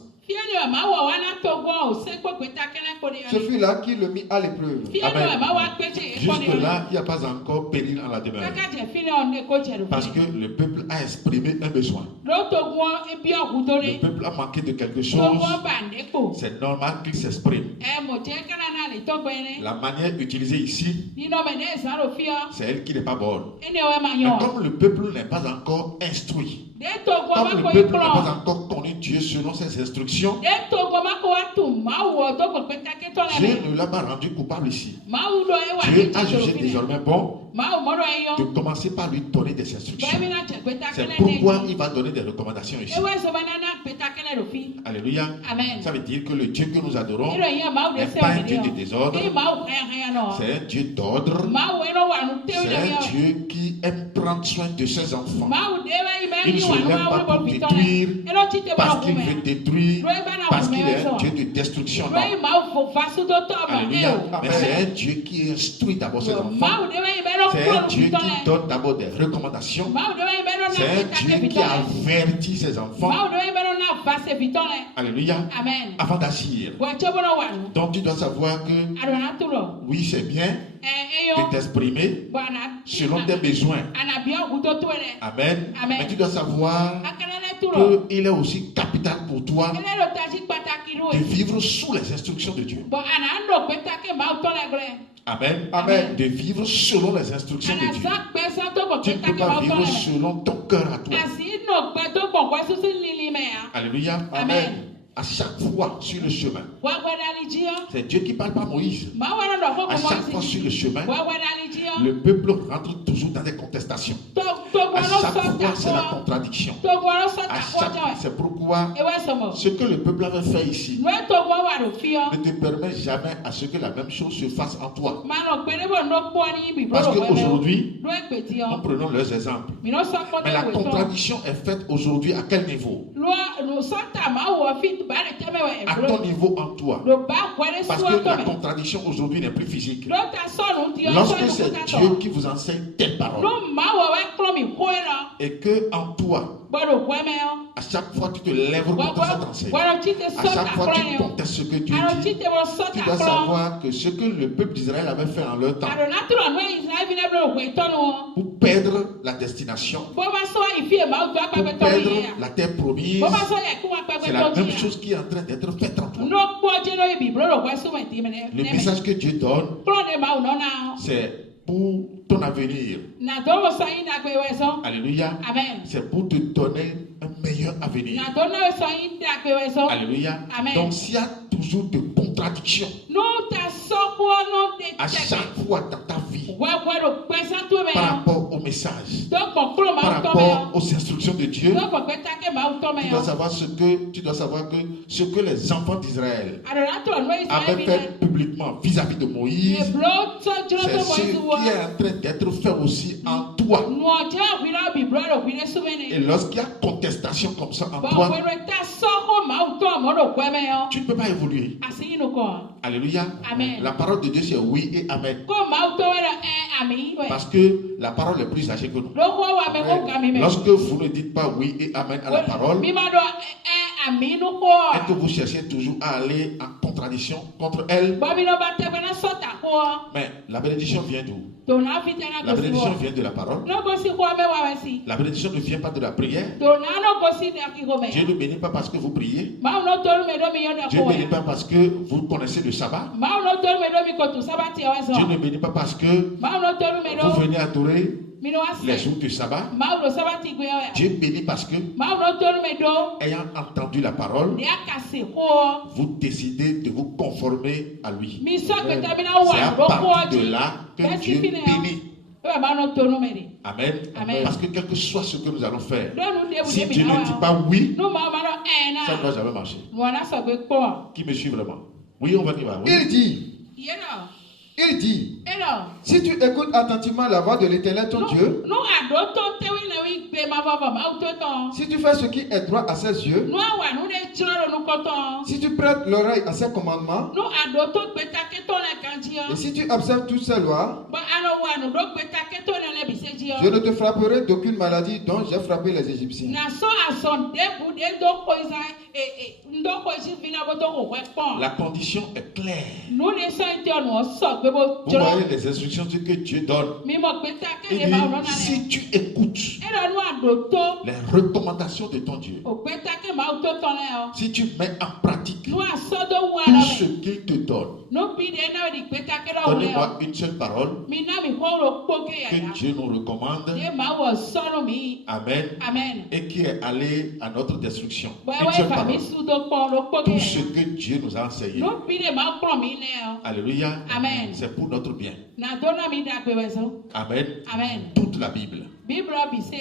Ce fut là qu'il le mit à l'épreuve. Jusque là, il n'y a pas encore péril en la demeure. Parce que le peuple a exprimé un besoin. Le peuple a manqué de quelque chose. C'est normal qu'il s'exprime. La manière utilisée ici, c'est elle qui n'est pas bonne. Mais comme le peuple n'est pas encore instruit, comme le peuple n'a pas encore connu Dieu selon ses instructions, Dieu ne l'a pas rendu coupable ici. Dieu a jugé désormais bon de commencer par lui donner des instructions. C'est pourquoi il va donner des recommandations ici. Alléluia. Ça veut dire que le Dieu que nous adorons n'est pas un Dieu de désordre. C'est un Dieu d'ordre. C'est un Dieu qui aime prendre soin de ses enfants. Il ne se lève pas pour détruire parce qu'il veut détruire, parce qu'il est un Dieu de destruction. Non. Alléluia. Mais c'est un Dieu qui instruit d'abord ses enfants. C'est un Dieu qui donne d'abord des recommandations. C'est un Dieu qui avertit ses enfants. Alléluia. Avant d'agir. Donc tu dois savoir que oui, c'est bien de t'exprimer selon tes besoins. Amen. Mais tu dois savoir qu'il est aussi capital pour toi de vivre sous les instructions de Dieu. Amen. Amen. De vivre selon les instructions de Dieu. Tu ne peux pas vivre selon ton cœur à toi. Alléluia. Amen. À chaque fois sur le chemin, c'est Dieu qui parle par Moïse. À chaque fois sur le chemin, le peuple rentre toujours dans des contestations. À chaque fois, c'est la contradiction. C'est pourquoi ce que le peuple avait fait ici ne te permet jamais à ce que la même chose se fasse en toi. Parce qu'aujourd'hui, nous prenons leurs exemples. Mais la contradiction est faite aujourd'hui à quel niveau? À ton niveau en toi. Parce que la contradiction aujourd'hui n'est plus physique. Lorsque c'est Dieu qui vous enseigne tes paroles et que en toi, à chaque fois tu te lèves contre cet enseignement, à chaque fois tu contestes ce que Dieu dit, tu dois savoir que ce que le peuple d'Israël avait fait en leur temps pour perdre la destination, pour perdre la terre promise, c'est la même chose qui est en train d'être faite en toi. Le message que Dieu donne, c'est pour ton avenir. Alléluia. C'est pour te donner un meilleur avenir. Alléluia. Donc s'il y a toujours de contradictions à chaque fois dans ta vie par rapport au message, par rapport aux instructions de Dieu, tu dois savoir que ce que les enfants d'Israël avaient fait publiquement vis-à-vis de Moïse, c'est ce qui est en train d'être fait aussi en toi. Et lorsqu'il y a contestation comme ça en toi, tu ne peux pas évoluer. Alléluia. Amen. La parole de Dieu c'est oui et amen. Parce que la parole est plus âgée que nous. Lorsque vous ne dites pas oui et amen à la parole, et que vous cherchez toujours à aller en contradiction contre elle, mais la bénédiction vient d'où? La bénédiction vient de la parole. La bénédiction ne vient pas de la prière. Dieu ne bénit pas parce que vous priez. Dieu ne bénit pas parce que vous connaissez le sabbat. Dieu ne bénit pas parce que vous venez adorer les jours du sabbat. Dieu bénit parce que, ayant entendu la parole, vous décidez de vous conformer à lui. C'est à partir de là que Dieu bénit. Amen. Amen. Parce que quel que soit ce que nous allons faire, si Dieu ne dit pas oui, ça ne va jamais marcher. Qui me suit vraiment? Oui, on va dire oui. Il dit, Il dit, si tu écoutes attentivement la voix de l'Éternel ton Dieu, si tu fais ce qui est droit à ses yeux, si tu prêtes l'oreille à ses commandements, et si tu observes toutes ses lois, je ne te frapperai d'aucune maladie dont j'ai frappé les Égyptiens. La condition est claire. Vous voyez les instructions que Dieu donne. Il dit, si tu écoutes les recommandations de ton Dieu, si tu mets en pratique tout ce qu'il te donne, donnez-moi une seule parole que Dieu nous recommande. Amen. Et qui est allé à notre destruction. Une seule parole. Tout ce que Dieu nous a enseigné. Alléluia. C'est pour notre bien. Amen. Toute la Bible.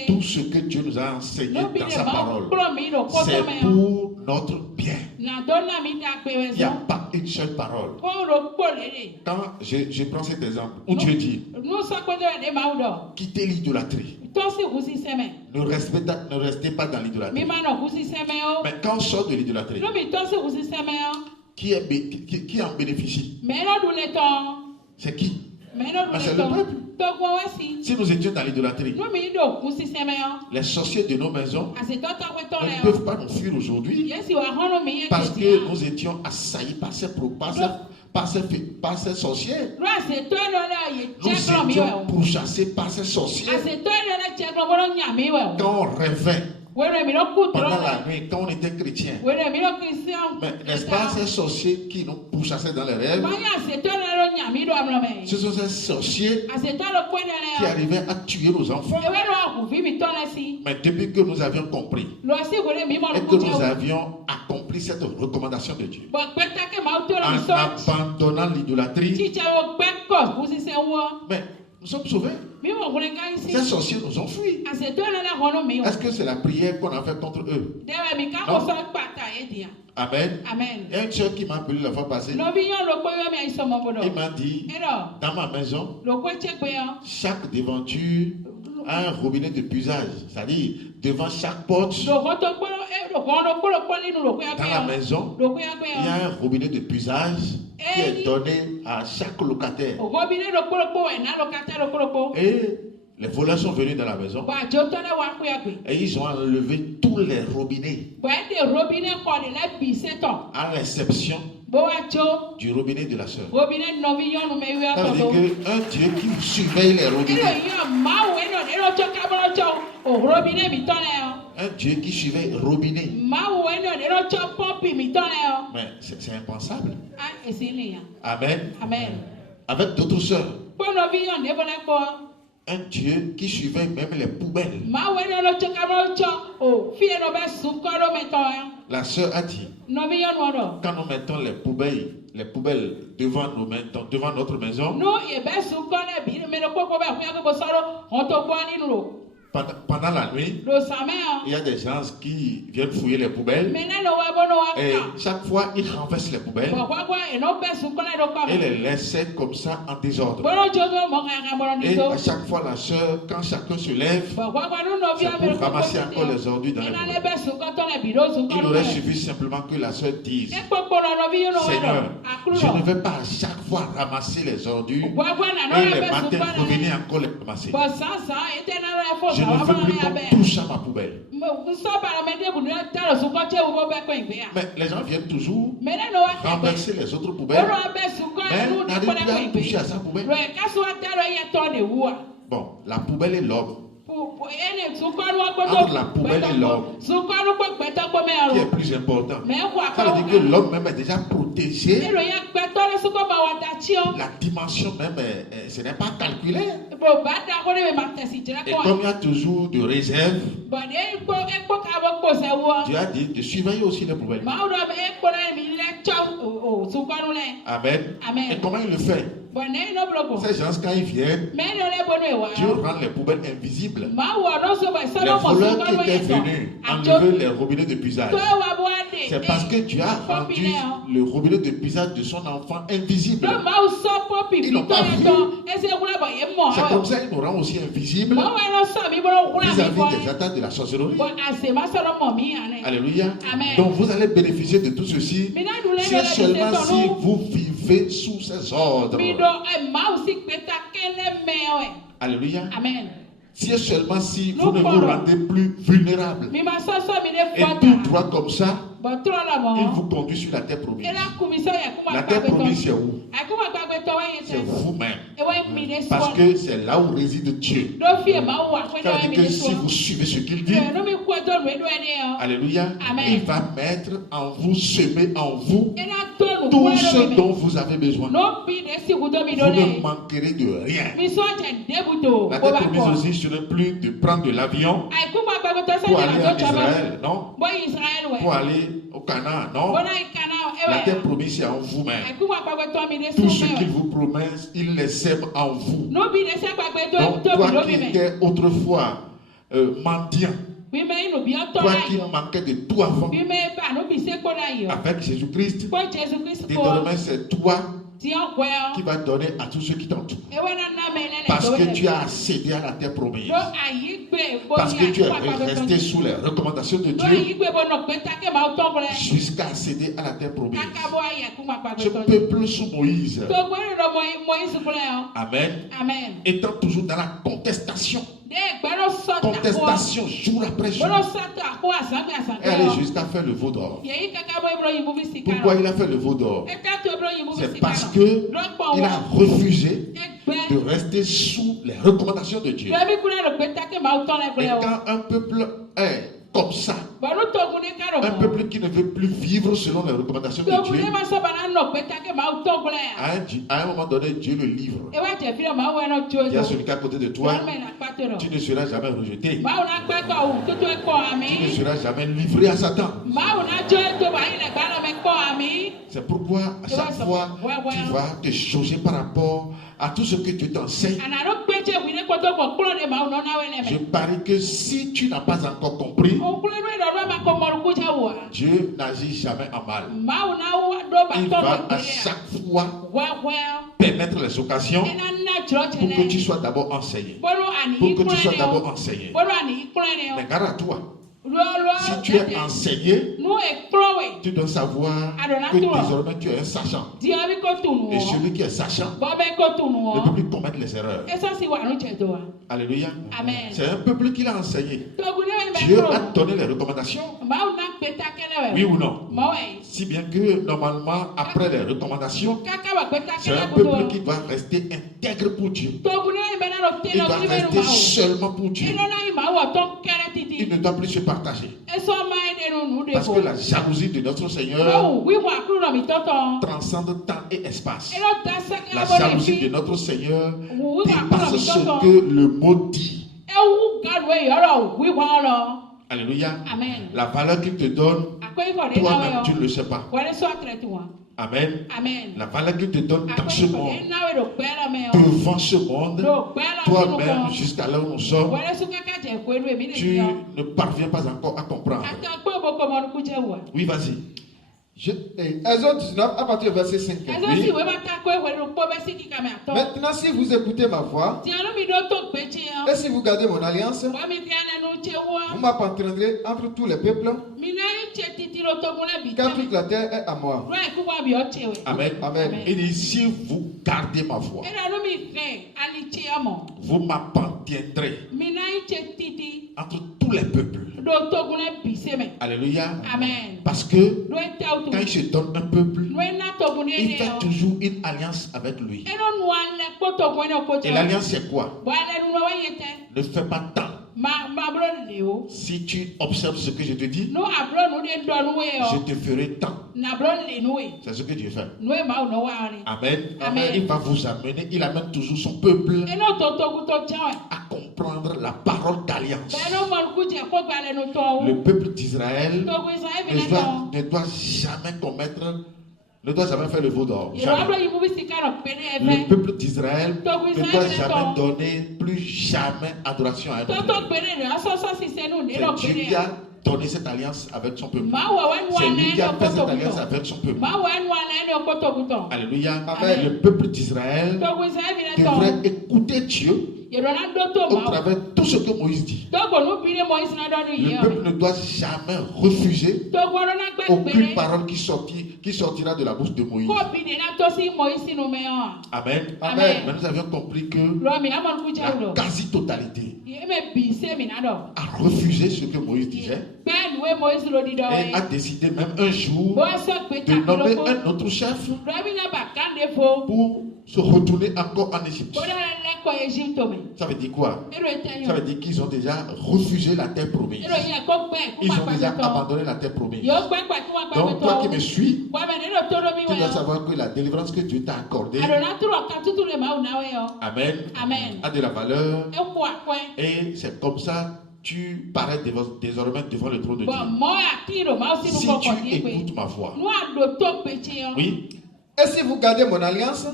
Tout ce que Dieu nous a enseigné dans sa parole, c'est pour notre bien. Il n'y a pas une seule parole. Quand je prends cet exemple où Dieu dit, quittez l'idolâtrie. Ne restez pas dans l'idolâtrie. Mais quand on sort de l'idolâtrie, qui en bénéficie? C'est qui? C'est le peuple. Si nous étions dans l'idolâtrie, les sorciers de nos maisons ne peuvent pas nous fuir aujourd'hui parce que nous étions assaillis par ces sorciers. Nous étions pourchassés par ces sorciers. Quand on rêvait pendant la nuit, quand on était chrétien, mais n'est-ce pas ces sorciers qui nous pourchassaient dans les rêves? Ce sont ces sorciers qui arrivaient à tuer nos enfants. Mais depuis que nous avions compris et que nous avions accompli cette recommandation de Dieu, en abandonnant l'idolâtrie, mais nous sommes sauvés. Ces sorciers nous ont fui. Est-ce que c'est la prière qu'on a faite contre eux? Non. Amen. Il y a une soeur qui m'a appelé la fois passée. Il m'a dit, dans ma maison, chaque devanture a un robinet de puisage. C'est-à-dire, devant chaque porte, dans la maison, il y a un robinet de puisage qui est donné à chaque locataire. Et les voleurs sont venus dans la maison et ils ont enlevé tous les robinets à l'exception du robinet de la sœur. Ça veut dire qu'un Dieu qui surveille les robinets, un Dieu qui surveille les robinets, mais c'est impensable. Amen. Avec d'autres sœurs, un Dieu qui surveille même les poubelles. La sœur a dit, quand nous mettons les poubelles devant notre maison, pendant la nuit, il y a des gens qui viennent fouiller les poubelles et chaque fois ils renversent les poubelles et les laissent comme ça en désordre. Et à chaque fois la sœur, quand chacun se lève, c'est pour ramasser encore les ordures dans les poubelles. Il aurait suffi simplement que la sœur dise, Seigneur, je ne vais pas à chaque fois ramasser les ordures et les matins revenir encore les ramasser. Je ne veux plus qu'on touche à ma poubelle. Mais les gens viennent toujours renverser les autres poubelles, mais n'arrivent plus à toucher à sa poubelle. Bon, la poubelle est l'homme. Entre la poubelle et l'homme, qui est plus important? Ça veut dire que l'homme même est déjà protégé. La dimension même, ce n'est pas calculé. Et comme il y a toujours de réserve, Dieu a dit de surveiller aussi les poubelles. Amen. Et comment il le fait? Ces gens, quand ils viennent, Dieu rend les poubelles invisibles. Les voleurs qui étaient venus enlever les robinets de puisage, c'est parce que Dieu a rendu le robinet de puisage de son enfant invisible. Ils n'ont pas vu. C'est comme ça qu'ils nous rendent aussi invisibles vis-à-vis des attaques de la sorcellerie. Alléluia. Donc vous allez bénéficier de tout ceci si seulement si vous vivez sous ses ordres. Alléluia. Amen. Si seulement si vous ne vous rendez plus vulnérable. Et tout droit comme ça, il vous conduit sur la terre promise. La terre promise, c'est où? C'est vous-même. Parce que c'est là où réside Dieu. Ça veut dire que si vous suivez ce qu'il dit, alléluia, il va mettre en vous, semer en vous tout ce dont vous avez besoin. Vous ne manquerez de rien. La terre promise aussi, ce n'est plus de prendre de l'avion pour aller en Israël, non? Pour aller au Canaan, non? La terre promise est en vous-même. Tout ce qu'il vous promet, il les sème en vous. Donc, toi qui étais autrefois mendiant, toi qui manquais de tout avant, avec Jésus-Christ, désormais c'est toi qui va donner à tous ceux qui t'entourent. Parce que tu as cédé à la terre promise. Parce que tu es resté sous les recommandations de Dieu jusqu'à céder à la terre promise. Ce peuple sous Moïse, Amen, étant toujours dans la contestation jour après jour, elle est jusqu'à faire le veau d'or. Pourquoi il a fait le veau d'or? C'est parce que il a refusé de rester sous les recommandations de Dieu. Et quand un peuple est comme ça, un peuple qui ne veut plus vivre selon les recommandations de Dieu, à un moment donné, Dieu le livre. Il y a celui qui est à côté de toi, tu ne seras jamais rejeté. Tu ne seras jamais livré à Satan. C'est pourquoi à chaque fois, tu vas te changer par rapport à tout ce que Dieu t'enseigne. Je parie que si tu n'as pas encore compris, Dieu n'agit jamais en mal. Il va à chaque fois permettre les occasions pour que tu sois d'abord enseigné. Pour que tu sois d'abord enseigné. Mais garde à toi. Si tu es enseigné, tu dois savoir que désormais tu es un sachant. Et celui qui est sachant ne peut plus commettre les erreurs. Alléluia. C'est un peuple qui l'a enseigné. Dieu a donné les recommandations. Oui ou non? Si bien que normalement, après les recommandations, c'est un peuple qui doit rester intègre pour Dieu. Il doit rester seulement pour Dieu. Il ne doit plus se partager. Parce que la jalousie de notre Seigneur transcende temps et espace. La jalousie de notre Seigneur dépasse ce que le mot dit. Alléluia. Amen. La valeur qu'il te donne, toi-même tu ne le sais pas. Amen. La valeur qu'il te donne dans ce monde, devant ce monde, toi-même jusqu'à là où nous sommes, tu ne parviens pas encore à comprendre. Oui, vas-y. Exode 19 à partir du verset 5. Oui. Maintenant, si vous écoutez ma voix et si vous gardez mon alliance, vous m'appartiendrez entre tous les peuples, car toute la terre est à moi. Amen. Amen. Il dit, si vous gardez ma voix, vous m'appartiendrez entre tous les peuples. Alléluia. Amen. Parce que quand il se donne un peuple, il fait toujours une alliance avec lui. Et l'alliance c'est quoi? Ne fais pas tant. Si tu observes ce que je te dis, je te ferai tant. C'est ce que Dieu fait. Amen. Amen. Il va vous amener, il amène toujours son peuple à comprendre la parole d'alliance. Le peuple d'Israël ne doit jamais commettre ne doit jamais faire le veau d'or. Le peuple d'Israël ne doit jamais donner plus jamais adoration à un autre. C'est Dieu qui a donné cette alliance avec son peuple. C'est lui qui a fait cette alliance avec son peuple. Alléluia. Amen. Le peuple d'Israël devrait écouter Dieu au travers de tout ce que Moïse dit. Le peuple ne doit jamais refuser aucune parole qui sortira de la bouche de Moïse. Amen. Amen. Mais nous avions compris que la quasi-totalité a refusé ce que Moïse disait et a décidé même un jour de nommer un autre chef pour se retourner encore en Égypte. Ça veut dire quoi? Ça veut dire qu'ils ont déjà refusé la terre promise. Ils ont déjà abandonné la terre promise. Donc toi qui me suis, tu dois savoir que la délivrance que Dieu t'a accordée, Amen, a de la valeur. Et c'est comme ça tu parais désormais devant le trône de Dieu. Si tu écoutes ma voix. Oui. Et si vous gardez mon alliance,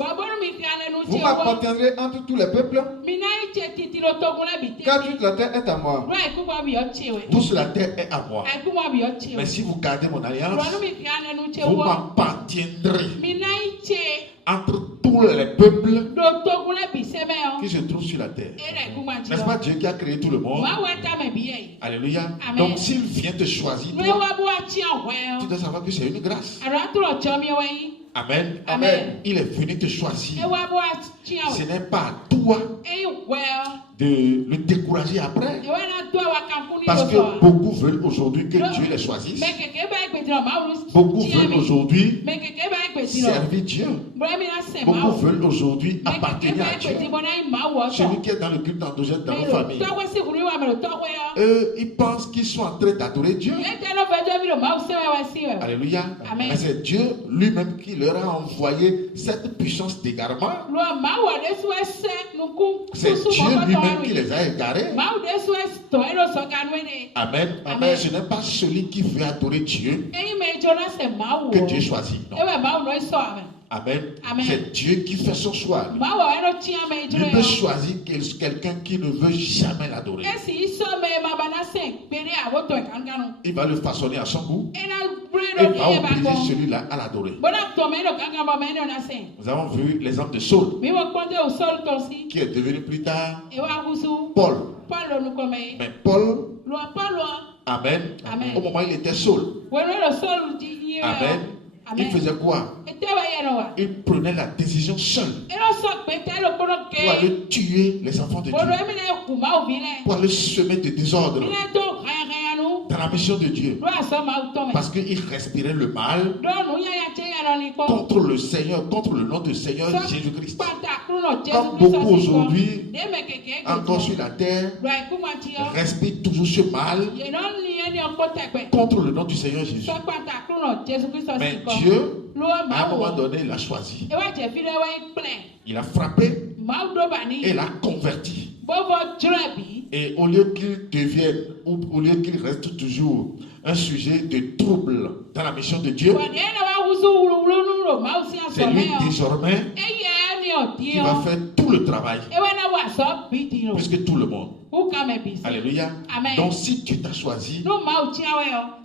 vous m'appartiendrez entre tous les peuples, car toute la terre est à moi. Toute la terre est à moi. Mais si vous gardez mon alliance, vous m'appartiendrez entre tous les peuples qui se trouvent sur la terre. N'est-ce pas Dieu qui a créé tout le monde? Alléluia. Donc s'il vient te choisir, toi, tu dois savoir que c'est une grâce. Amen. Amen. Il est venu te choisir. Ce n'est pas à toi de le décourager après. Parce que beaucoup veulent aujourd'hui que Dieu les choisisse. Beaucoup veulent aujourd'hui servir Dieu. Beaucoup veulent aujourd'hui appartenir à Dieu. Celui qui est dans le culte endogène dans nos familles, eux, ils pensent qu'ils sont en train d'adorer Dieu. Alléluia. Mais c'est Dieu lui-même qui leur a envoyé cette puissance d'égarement. C'est Dieu lui-même qui les a égarés. Amen. Amen. Ce n'est pas celui qui veut adorer Dieu que Dieu choisit. Non. Amen. Amen. C'est Dieu qui fait son choix. Dieu peut choisir quelqu'un qui ne veut jamais l'adorer. Il va le façonner à son goût et va obliger celui-là à l'adorer. Nous avons vu l'exemple de Saul, qui est devenu plus tard Paul. Mais Paul, Amen. Amen. Au moment où il était Saul, Amen. Il faisait quoi? Il prenait la décision seul pour aller tuer les enfants de Dieu, pour aller semer des désordres dans la mission de Dieu, parce qu'il respirait le mal contre le Seigneur, contre le nom du Seigneur Jésus-Christ. Comme beaucoup aujourd'hui, encore sur la terre, respirent toujours ce mal contre le nom du Seigneur Jésus. Mais Dieu, à un moment donné, il a choisi. Il a frappé et il a converti. Et au lieu qu'il devienne, ou au lieu qu'il reste toujours un sujet de trouble dans la mission de Dieu, c'est lui désormais qui va faire tout le travail, plus que tout le monde. Alléluia. Amen. Donc si Dieu t'a choisi,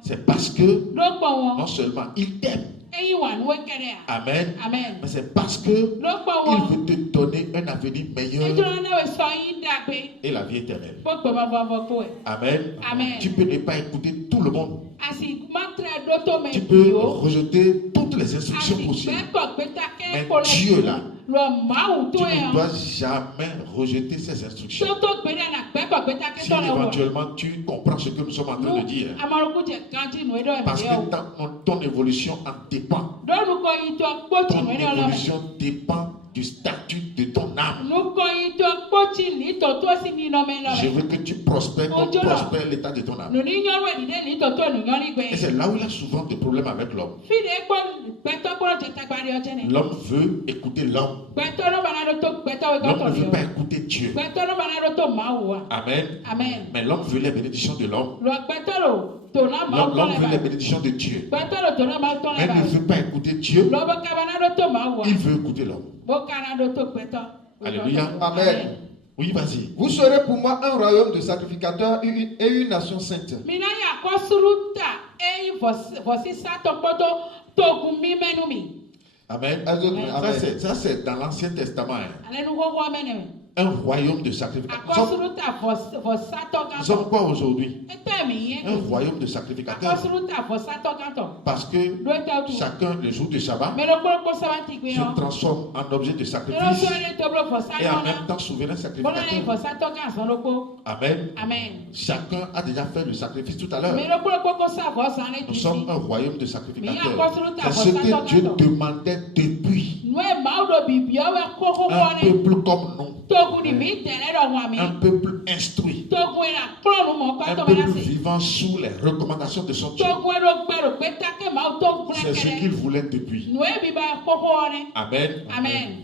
c'est parce que non seulement il t'aime, Amen. Amen. Mais c'est parce que il veut te donner un avenir meilleur et la vie éternelle. Amen. Amen. Tu peux ne pas écouter tout le monde. Tu peux rejeter toutes les instructions possibles. Mais Dieu là, tu ne dois jamais rejeter ces instructions. Si éventuellement tu comprends ce que nous sommes en train de dire, parce que ton évolution en dépend. Ton évolution dépend du statut de ton âme. Je veux que tu prospères comme prospère l'état de ton âme. Et c'est là où il y a souvent des problèmes avec l'homme. L'homme veut écouter l'homme. L'homme ne veut pas écouter Dieu. Amen. Mais l'homme veut les bénédictions de l'homme. L'homme veut les bénédictions de Dieu. Mais il ne veut pas écouter Dieu. Il veut écouter l'homme. Alléluia. Amen. Oui, vas-y. Vous serez pour moi un royaume de sacrificateurs et une nation sainte. Amen. Ça c'est dans l'Ancien Testament. Un royaume de sacrificateurs. Nous sommes quoi aujourd'hui? Un royaume de sacrificateurs. Parce que chacun, le jour du Shabbat, se transforme en objet de sacrifice et en même temps souverain sacrificateur. Amen. Chacun a déjà fait le sacrifice tout à l'heure. Nous sommes un royaume de sacrificateurs. C'est ce que Dieu demandait depuis. Un peuple comme nous. Un peuple instruit. Un peuple vivant sous les recommandations de son Dieu. C'est ce qu'il voulait depuis. Amen.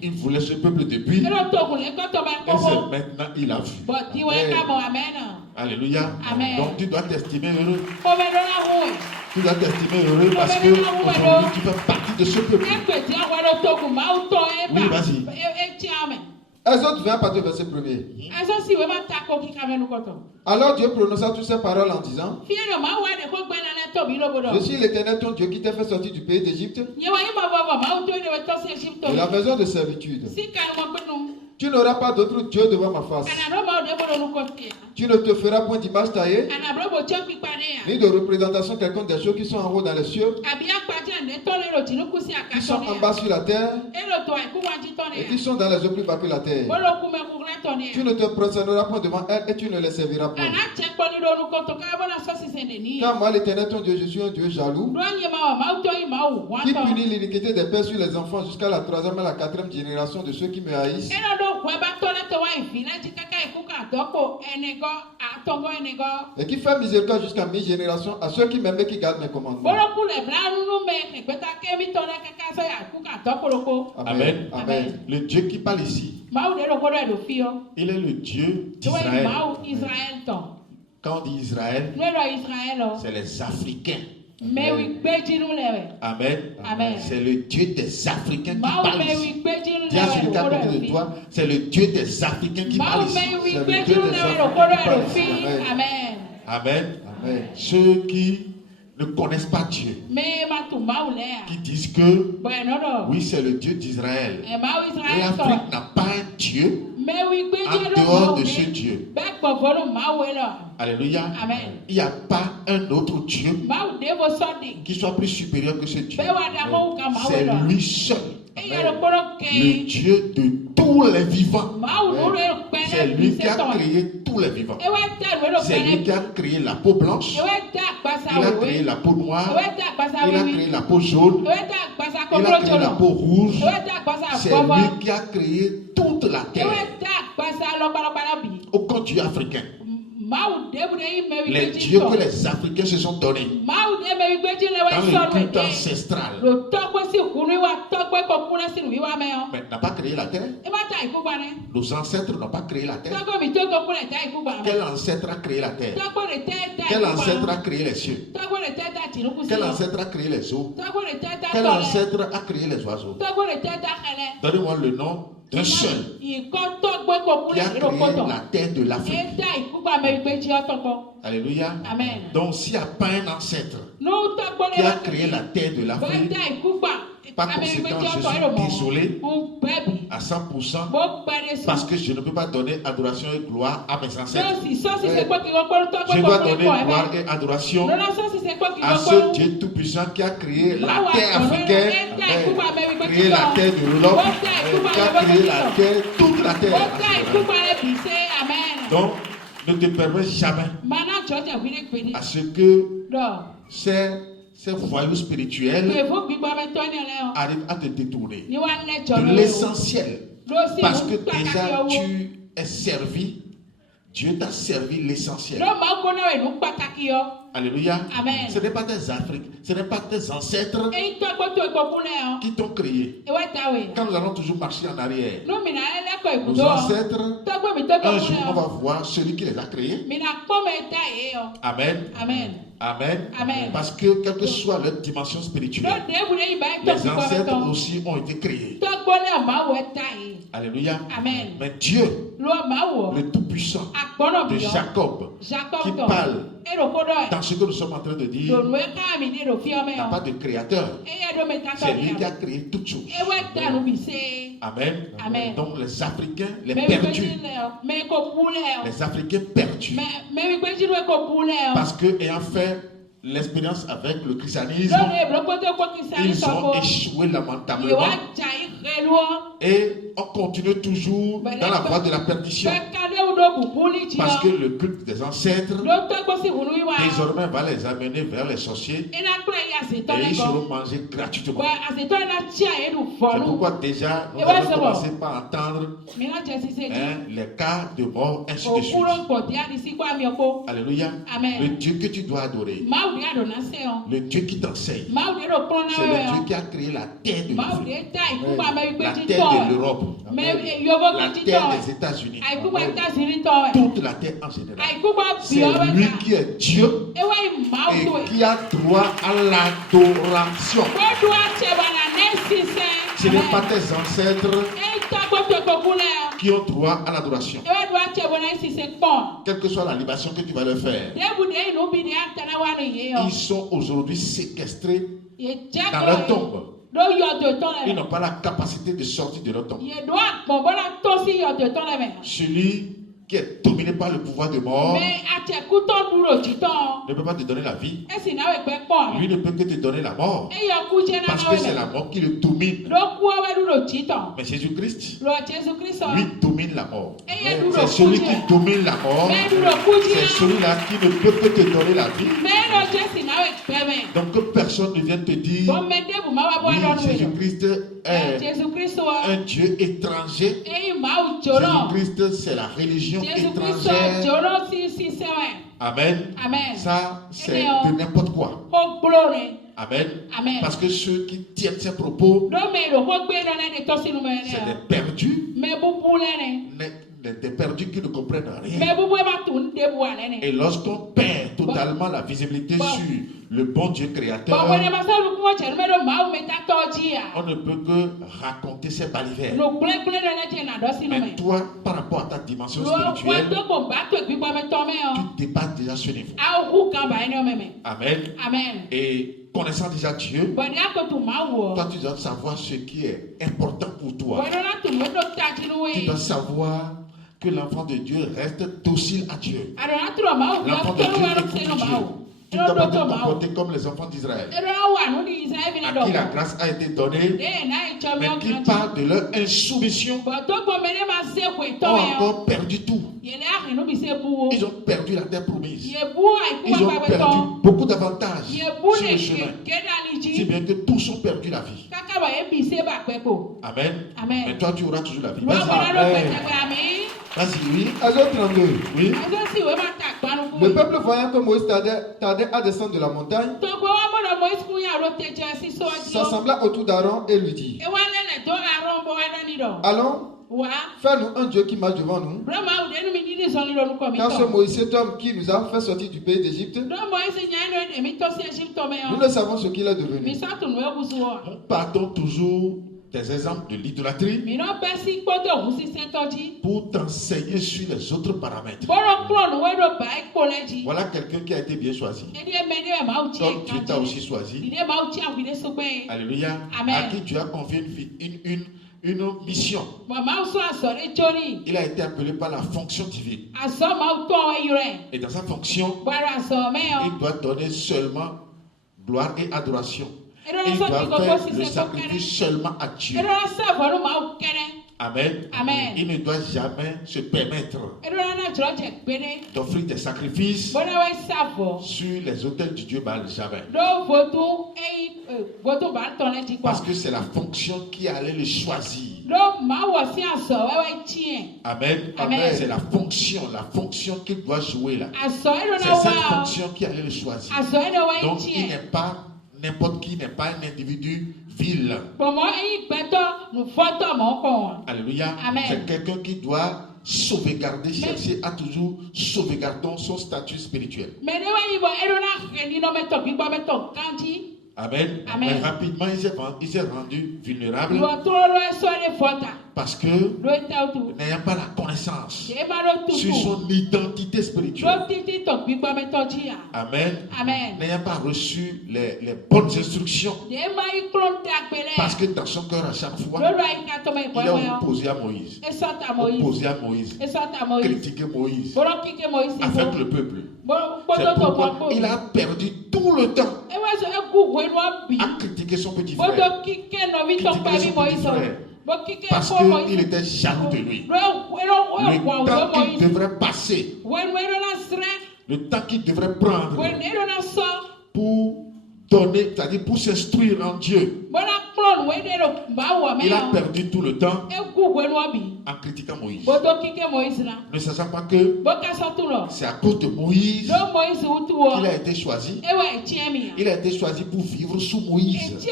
Il voulait ce peuple depuis. Et c'est maintenant il a vu. Amen. Alléluia. Donc tu dois t'estimer heureux. Tu dois t'estimer heureux parce que aujourd'hui tu fais partie de ce peuple. Oui, vas-y. Exode 20 à partir du verset 1er. Alors Dieu prononça toutes ces paroles en disant: Je suis l'Éternel ton Dieu qui t'a fait sortir du pays d'Égypte, de la maison de servitude. Tu n'auras pas d'autre Dieu devant ma face. Tu ne te feras point d'image taillée, ni de représentation quelconque des choses qui sont en haut dans les cieux, qui sont en bas sur la terre, et qui sont dans les eaux plus bas que la terre. Tu ne te prosterneras point devant elles et tu ne les serviras point. Car moi, l'Éternel ton Dieu, je suis un Dieu jaloux, qui punit l'iniquité des pères sur les enfants jusqu'à la 3e et la 4e génération de ceux qui me haïssent, et qui fait miséricorde jusqu'à mi-génération à ceux qui m'aiment et qui gardent mes commandements. Amen. Amen. Le Dieu qui parle ici, il est le Dieu d'Israël. Quand on dit Israël, c'est les Africains. Amen. C'est le Dieu des Africains qui parle ici. Dis à celui qui est à côté de toi, c'est le Dieu des Africains qui parle ici. C'est le Dieu des Africains qui parle ici. Amen. Ceux qui ne connaissent pas Dieu, qui disent que oui, c'est le Dieu d'Israël. L'Afrique n'a pas un Dieu en dehors de ce Dieu. Alléluia. Il n'y a pas un autre Dieu qui soit plus supérieur que ce Dieu. C'est lui seul. Le Dieu de tous les vivants. C'est lui qui a créé tous les vivants. C'est lui qui a créé la peau blanche. Il a créé la peau noire. Il a créé la peau jaune. Il a créé la peau rouge. C'est lui qui a créé toute la terre. Aucun Dieu africain. Les dieux que les Africains se sont donnés dans le culte ancestral. Mais n'a pas créé la terre. Nos ancêtres n'ont pas créé la terre. Quel ancêtre a créé la terre? Quel ancêtre a créé les cieux? Quel ancêtre a créé les eaux? Quel ancêtre a créé les oiseaux? Donnez-moi le nom d'un seul qui a créé la terre de l'Afrique. Alléluia. Donc s'il n'y a pas un ancêtre qui a créé la terre de l'Afrique, par conséquent, je suis désolé à 100% parce que je ne peux pas donner adoration et gloire à mes ancêtres. Je dois donner gloire et adoration à ce Dieu tout-puissant qui a créé la terre africaine, créé la terre de l'Europe, qui a créé la terre, toute la terre. Donc, ne te permets jamais à ce que ces voyous spirituels arrivent à te détourner de l'essentiel. Parce que déjà tu es servi Dieu t'a servi l'essentiel. Alléluia. Amen. Ce n'est pas tes Afriques, ce n'est pas tes ancêtres qui t'ont créé. Quand nous allons toujours marcher en arrière, nos ancêtres, un jour on va voir celui qui les a créés. Amen. Amen. Amen. Amen. Parce que quelle que soit leur dimension spirituelle, les ancêtres aussi ont été créés. Alléluia. Amen. Mais Dieu, le Tout-Puissant de Jacob, qui parle dans ce que nous sommes en train de dire, n'a pas de créateur. C'est lui qui a créé toutes choses. Amen. Amen. Donc les Africains, les perdus, les Africains perdus, parce que ayant fait l'expérience avec le christianisme, ils ont échoué lamentablement et on continue toujours dans la voie de la perdition, parce que le culte des ancêtres désormais va les amener vers les sorciers et ils seront mangés gratuitement. C'est pourquoi déjà nous allons commencer par entendre les cas de mort ainsi de suite. Alléluia. Le Dieu que tu dois adorer, le Dieu qui t'enseigne, c'est le Dieu qui a créé la terre de l'Afrique, la terre de l'Europe, la terre des États-Unis, toute la terre en général. C'est lui qui est Dieu et qui a droit à l'adoration. Ce n'est pas tes ancêtres qui ont droit à l'adoration. Quelle que soit la libation que tu vas leur faire, ils sont aujourd'hui séquestrés dans leur tombe. Ils n'ont pas la capacité de sortir de leur tombe. Celui qui est dominé par le pouvoir de mort ne peut pas te donner la vie. Lui ne peut que te donner la mort, parce que c'est la mort qui le domine. Mais Jésus-Christ, lui domine la mort. C'est celui qui domine la mort. C'est celui-là qui ne peut que te donner la vie. Donc que personne ne vienne te dire oui, Jésus-Christ est un Dieu étranger. Jésus-Christ, c'est la religion étrangère. Amen. Ça, c'est de n'importe quoi. Amen. Parce que ceux qui tiennent ces propos, c'est des perdus. Des perdus qui ne comprennent rien. Et lorsqu'on perd totalement la visibilité sur le bon Dieu créateur, on ne peut que raconter ses balivernes. Mais toi, par rapport à ta dimension spirituelle, tu dépasses déjà ce niveau. Amen. Et connaissant déjà Dieu, toi tu dois savoir ce qui est important pour toi. Tu dois savoir que l'enfant de Dieu reste docile à Dieu. L'enfant de Dieu écoute Dieu. Tu ne dois pas te comporter comme les enfants d'Israël, à qui la grâce a été donnée, mais qui par de leur insoumission ont encore perdu tout. Ils ont perdu la terre promise. Ils ont perdu beaucoup d'avantages sur le chemin, si bien que tous ont perdu la vie. Amen. Mais toi, tu auras toujours la vie. Vas-y, oui. Exode 32. Oui. Le peuple voyant que Moïse tardait à descendre de la montagne, s'assembla autour d'Aaron et lui dit: allons, fais-nous un Dieu qui marche devant nous. Car ce Moïse, cet homme qui nous a fait sortir du pays d'Égypte, nous ne savons ce qu'il est devenu. Nous partons toujours des exemples de l'idolâtrie pour t'enseigner sur les autres paramètres. Voilà quelqu'un qui a été bien choisi. Donc Dieu t'a aussi choisi. Alléluia. À qui Dieu a confié une mission. Il a été appelé par la fonction divine. Et dans sa fonction, il doit donner seulement gloire et adoration. Il doit faire le sacrifice seulement à Dieu. Amen. Il ne doit jamais se permettre d'offrir des sacrifices sur les autels du Dieu Baal. Jamais. Parce que c'est la fonction qui allait le choisir. Amen. Amen. C'est la fonction qu'il doit jouer là. C'est cette fonction qui allait le choisir. Donc il n'est pas n'importe qui, n'est pas un individu vil. Alléluia. C'est quelqu'un qui doit sauvegarder, chercher à toujours sauvegarder son statut spirituel. Amen. Mais rapidement, il s'est rendu vulnérable parce que n'ayant pas la connaissance sur son identité spirituelle. Amen. N'ayant pas reçu les bonnes instructions. Parce que dans son cœur, à chaque fois, il a opposé à Moïse. Opposé à Moïse. Critiqué Moïse. Avec le peuple. C'est pourquoi il a perdu tout le temps à critiquer son petit frère. Parce qu'il était jaloux de lui. Le temps qu'il devrait passer, le temps qu'il devrait prendre pour donner, c'est-à-dire pour s'instruire en Dieu, il a perdu tout le temps en critiquant Moïse. Ne sachant pas que c'est à cause de Moïse qu'il a été choisi. Il a été choisi pour vivre sous Moïse.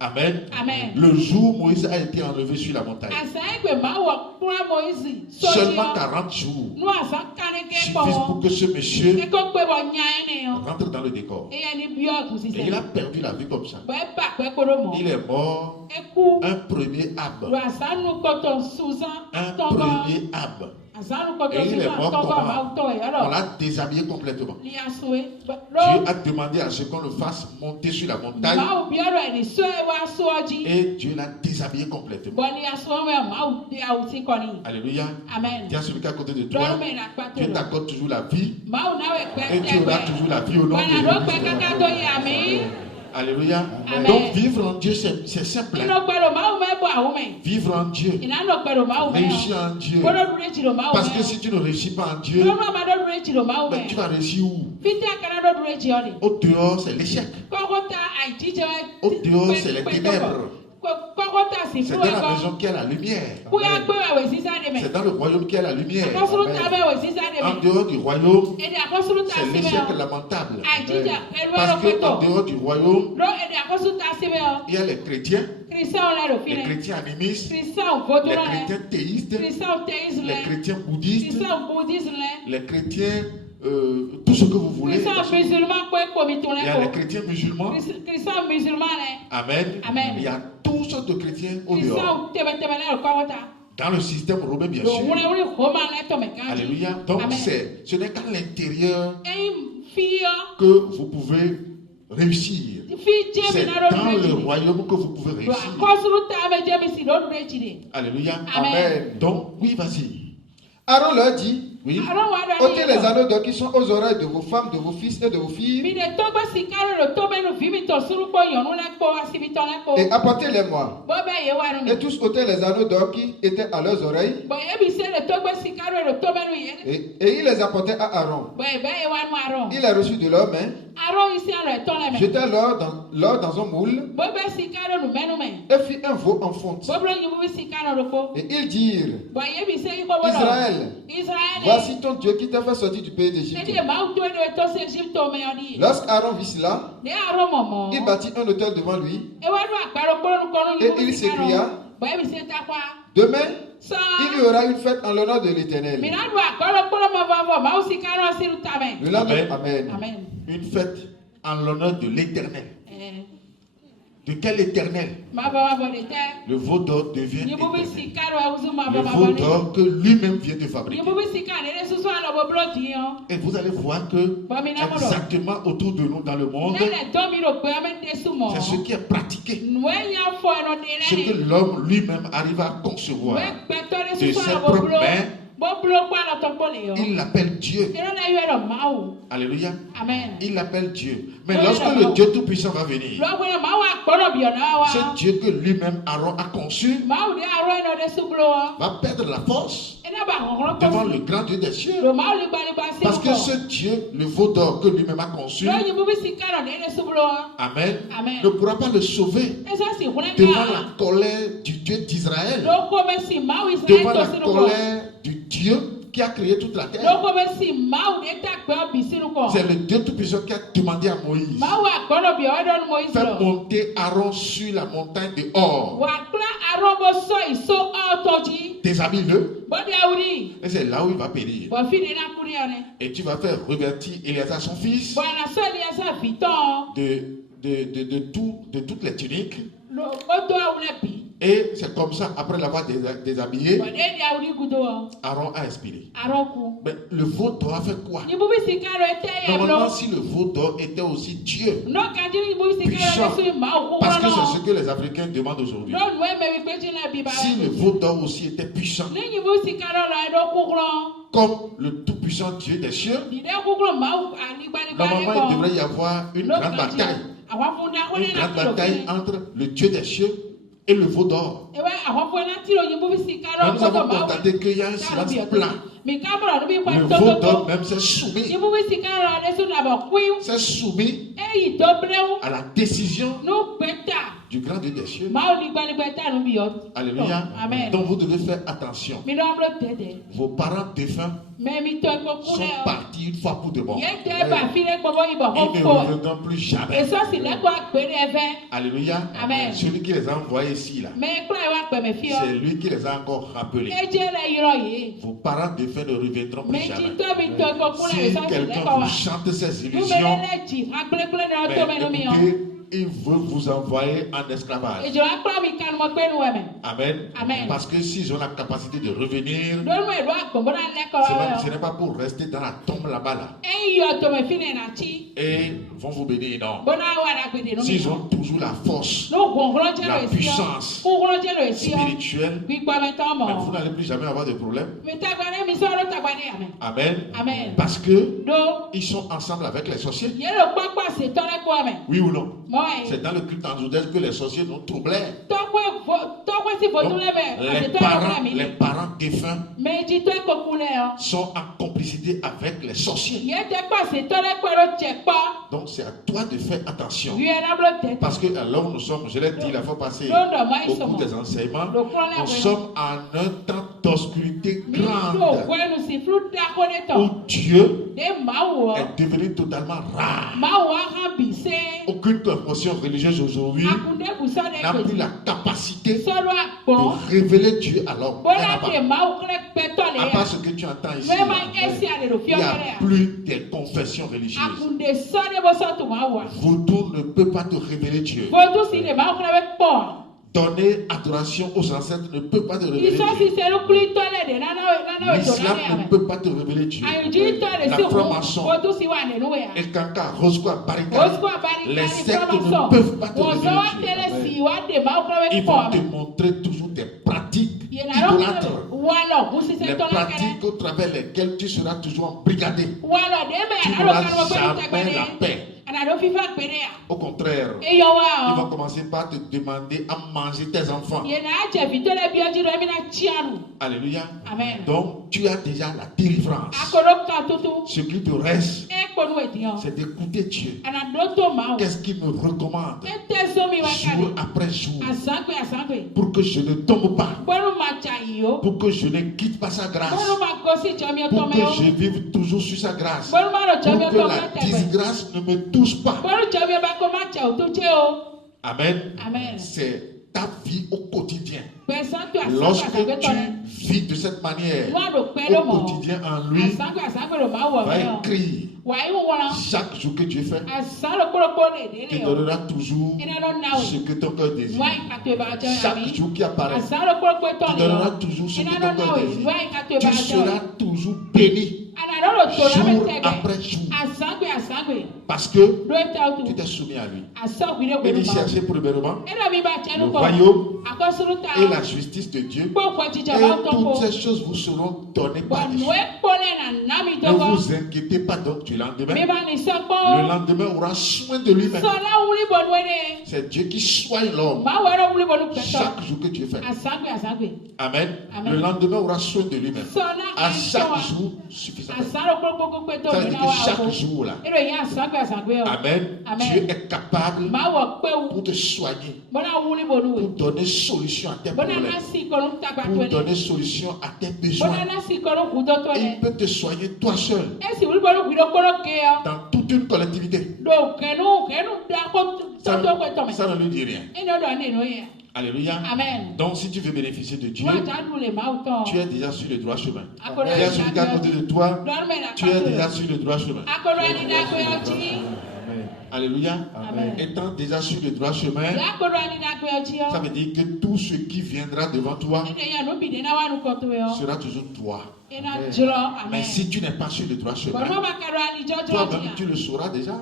Amen. Le jour où Moïse a été enlevé sur la montagne, seulement 40 jours suffisent pour que ce monsieur rentre dans le décor. Et il a perdu la vie comme ça. Il est mort un premier Ab. Un premier Ab. Et il est mort comment? On l'a déshabillé complètement. Dieu a demandé à ce qu'on le fasse monter sur la montagne. Et Dieu l'a déshabillé complètement. Alléluia. Dis à celui qui est à côté de toi, Dieu t'accorde toujours la vie. Et tu auras toujours la vie au nom de Jésus. Alléluia. Amen. Donc vivre en Dieu c'est simple. Vivre en Dieu. Réussir en Dieu. Parce que si tu ne réussis pas en Dieu, ben, tu vas réussir où? Au dehors c'est l'échec. Au dehors c'est les ténèbres. C'est dans la maison qu'il y a la lumière. C'est dans le royaume qu'il y a la lumière. En dehors du royaume, c'est l'échec lamentable. Parce qu'en dehors du royaume, il y a les chrétiens animistes, les chrétiens théistes, les chrétiens bouddhistes, les chrétiens tout ce que vous voulez. Il y a les chrétiens musulmans. Amen. Il y a toutes sortes de chrétiens au dehors. Dans le système romain, bien sûr. Alléluia. Donc, ce n'est qu'à l'intérieur que vous pouvez réussir. C'est dans le royaume que vous pouvez réussir. Alléluia. Amen. Donc, oui, vas-y. Aaron leur dit, oui, ôtez les anneaux d'or qui sont aux oreilles de vos femmes, de vos fils et de vos filles, et apportez-les-moi. Et tous ôtez les anneaux d'or qui étaient à leurs oreilles, et il les apportait à Aaron. Il les reçut de leurs mains, jeta l'or dans un moule, et fit un veau en fonte. Et ils dirent, Israël, voici ton Dieu qui t'a fait sortir du pays d'Égypte. Lorsqu'Aaron vit cela, il bâtit un autel devant lui, et il s'écria, demain, il y aura une fête en l'honneur de l'Éternel. Le lendemain, amen. Une fête en l'honneur de l'Éternel. De quel Éternel? Le veau d'or devient éternel. Le veau d'or que lui-même vient de fabriquer. Et vous allez voir que exactement autour de nous dans le monde, c'est ce qui est pratiqué. Ce que l'homme lui-même arrive à concevoir de ses propres mains, Il l'appelle Dieu. Alléluia. Amen. Il l'appelle Dieu. Mais lorsque le Dieu Tout-Puissant va venir, ce Dieu que lui-même Aaron a conçu va perdre la force devant le grand Dieu des cieux. Parce que ce Dieu, le veau d'or que lui-même a conçu, Amen, ne pourra pas le sauver devant la colère du Dieu d'Israël, devant la colère du Dieu qui a créé toute la terre. C'est le Dieu Tout-Puissant qui a demandé à Moïse: fais monter Aaron sur la montagne de Hor. Déshabille-le. Et c'est là où il va périr. Et tu vas faire revertir Éléazar son fils de toutes les tuniques. Et c'est comme ça, après l'avoir déshabillé, Aaron a expiré. Mais le veau d'or fait quoi? Normalement, si le veau d'or était aussi Dieu, puissant, parce que c'est ce que les Africains demandent aujourd'hui. Si le veau d'or aussi était puissant, comme le tout-puissant Dieu des cieux, normalement il devrait y avoir une grande bataille. Une grande bataille entre le Dieu des cieux et le veau d'or. Nous avons constaté qu'il y a un silence plat. Le veau d'or même s'est soumis. S'est soumis à la décision du grand Dieu des cieux. Alléluia. Donc vous devez faire attention. Vos parents défunts sont partis une fois pour de bon. Ils ne reviendront plus jamais. Alléluia. Celui qui les a envoyés ici, là, c'est lui qui les a encore rappelés. Vos parents défunts ne reviendront plus jamais. Si quelqu'un vous chante ces illusions, écoutez, il veut vous envoyer en esclavage. Amen. Parce que s'ils ont la capacité de revenir, ce n'est pas pour rester dans la tombe là-bas là. Et vont vous bénir, non. S'ils ont toujours la force, la puissance spirituelle, vous n'allez plus jamais avoir de problème. Amen. Parce que ils sont ensemble avec les sorciers. Oui ou non? C'est dans le culte androdène que les sorciers nous troublaient. Les parents défunts sont en complicité avec les sorciers. Donc c'est à toi de faire attention. Parce que alors nous sommes, je l'ai dit la fois passée, au cours des enseignements, nous sommes en un temps d'obscurité grande où Dieu est devenu totalement rare. Aucune confession religieuse aujourd'hui n'a plus la capacité de révéler Dieu à l'homme. À part ce que tu entends ici, il n'y a plus de confessions religieuses. Vaudou ne peut pas te révéler Dieu. Donner adoration aux ancêtres ne peut pas te révéler Dieu. L'islam ne peut pas te révéler Dieu. La franc-maçon et Kanka, Roscoe, Barricade, les sectes ne peuvent pas te révéler Dieu. Ils vont te montrer toujours des pratiques idolâtres. Les pratiques au travers lesquelles tu seras toujours embrigadé. Tu n'auras jamais la paix. Au contraire, ils vont commencer par te demander à manger tes enfants. Alléluia. Donc, tu as déjà la délivrance. Ce qui te reste, c'est d'écouter Dieu. Qu'est-ce qu'il me recommande jour après jour pour que je ne tombe pas, pour que je ne quitte pas sa grâce, pour que je vive toujours sur sa grâce, pour que la disgrâce ne me touche pas. Amen. C'est ta vie au quotidien. Lorsque tu vis de cette manière au quotidien en lui, va écrire chaque jour que Dieu fait, te donnera toujours ce que ton cœur désire. Chaque jour qui apparaît, te donnera toujours ce que ton cœur désire. Tu seras toujours béni. jour après jour. Parce que tu t'es soumis à lui. Il dit chercher premièrement le royaume et la justice de Dieu. Et toutes ces choses vous seront données par Dieu. Ne vous inquiétez pas donc du lendemain. Le lendemain aura soin de lui-même. C'est Dieu qui soigne l'homme chaque jour que Dieu fait. Amen. Le lendemain aura soin de lui-même. À chaque jour suffisant. Ça veut dire que chaque jour là. Amen. Dieu est capable pour te soigner, pour donner solution à tes problèmes, pour donner solution à tes besoins. Il peut te soigner toi seul dans toute une collectivité. Ça ne lui dit rien. Alléluia. Amen. Donc si tu veux bénéficier de Dieu, tu es déjà sur le droit chemin. Il y a celui qui est à côté de toi, tu es déjà sur le droit chemin. Alléluia. Amen. Étant déjà sur le droit chemin, ça veut dire que tout ce qui viendra devant toi sera toujours toi. Amen. Mais si tu n'es pas sur le droit chemin, toi-même tu le sauras déjà.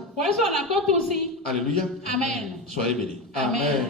Alléluia. Amen. Soyez bénis. Amen.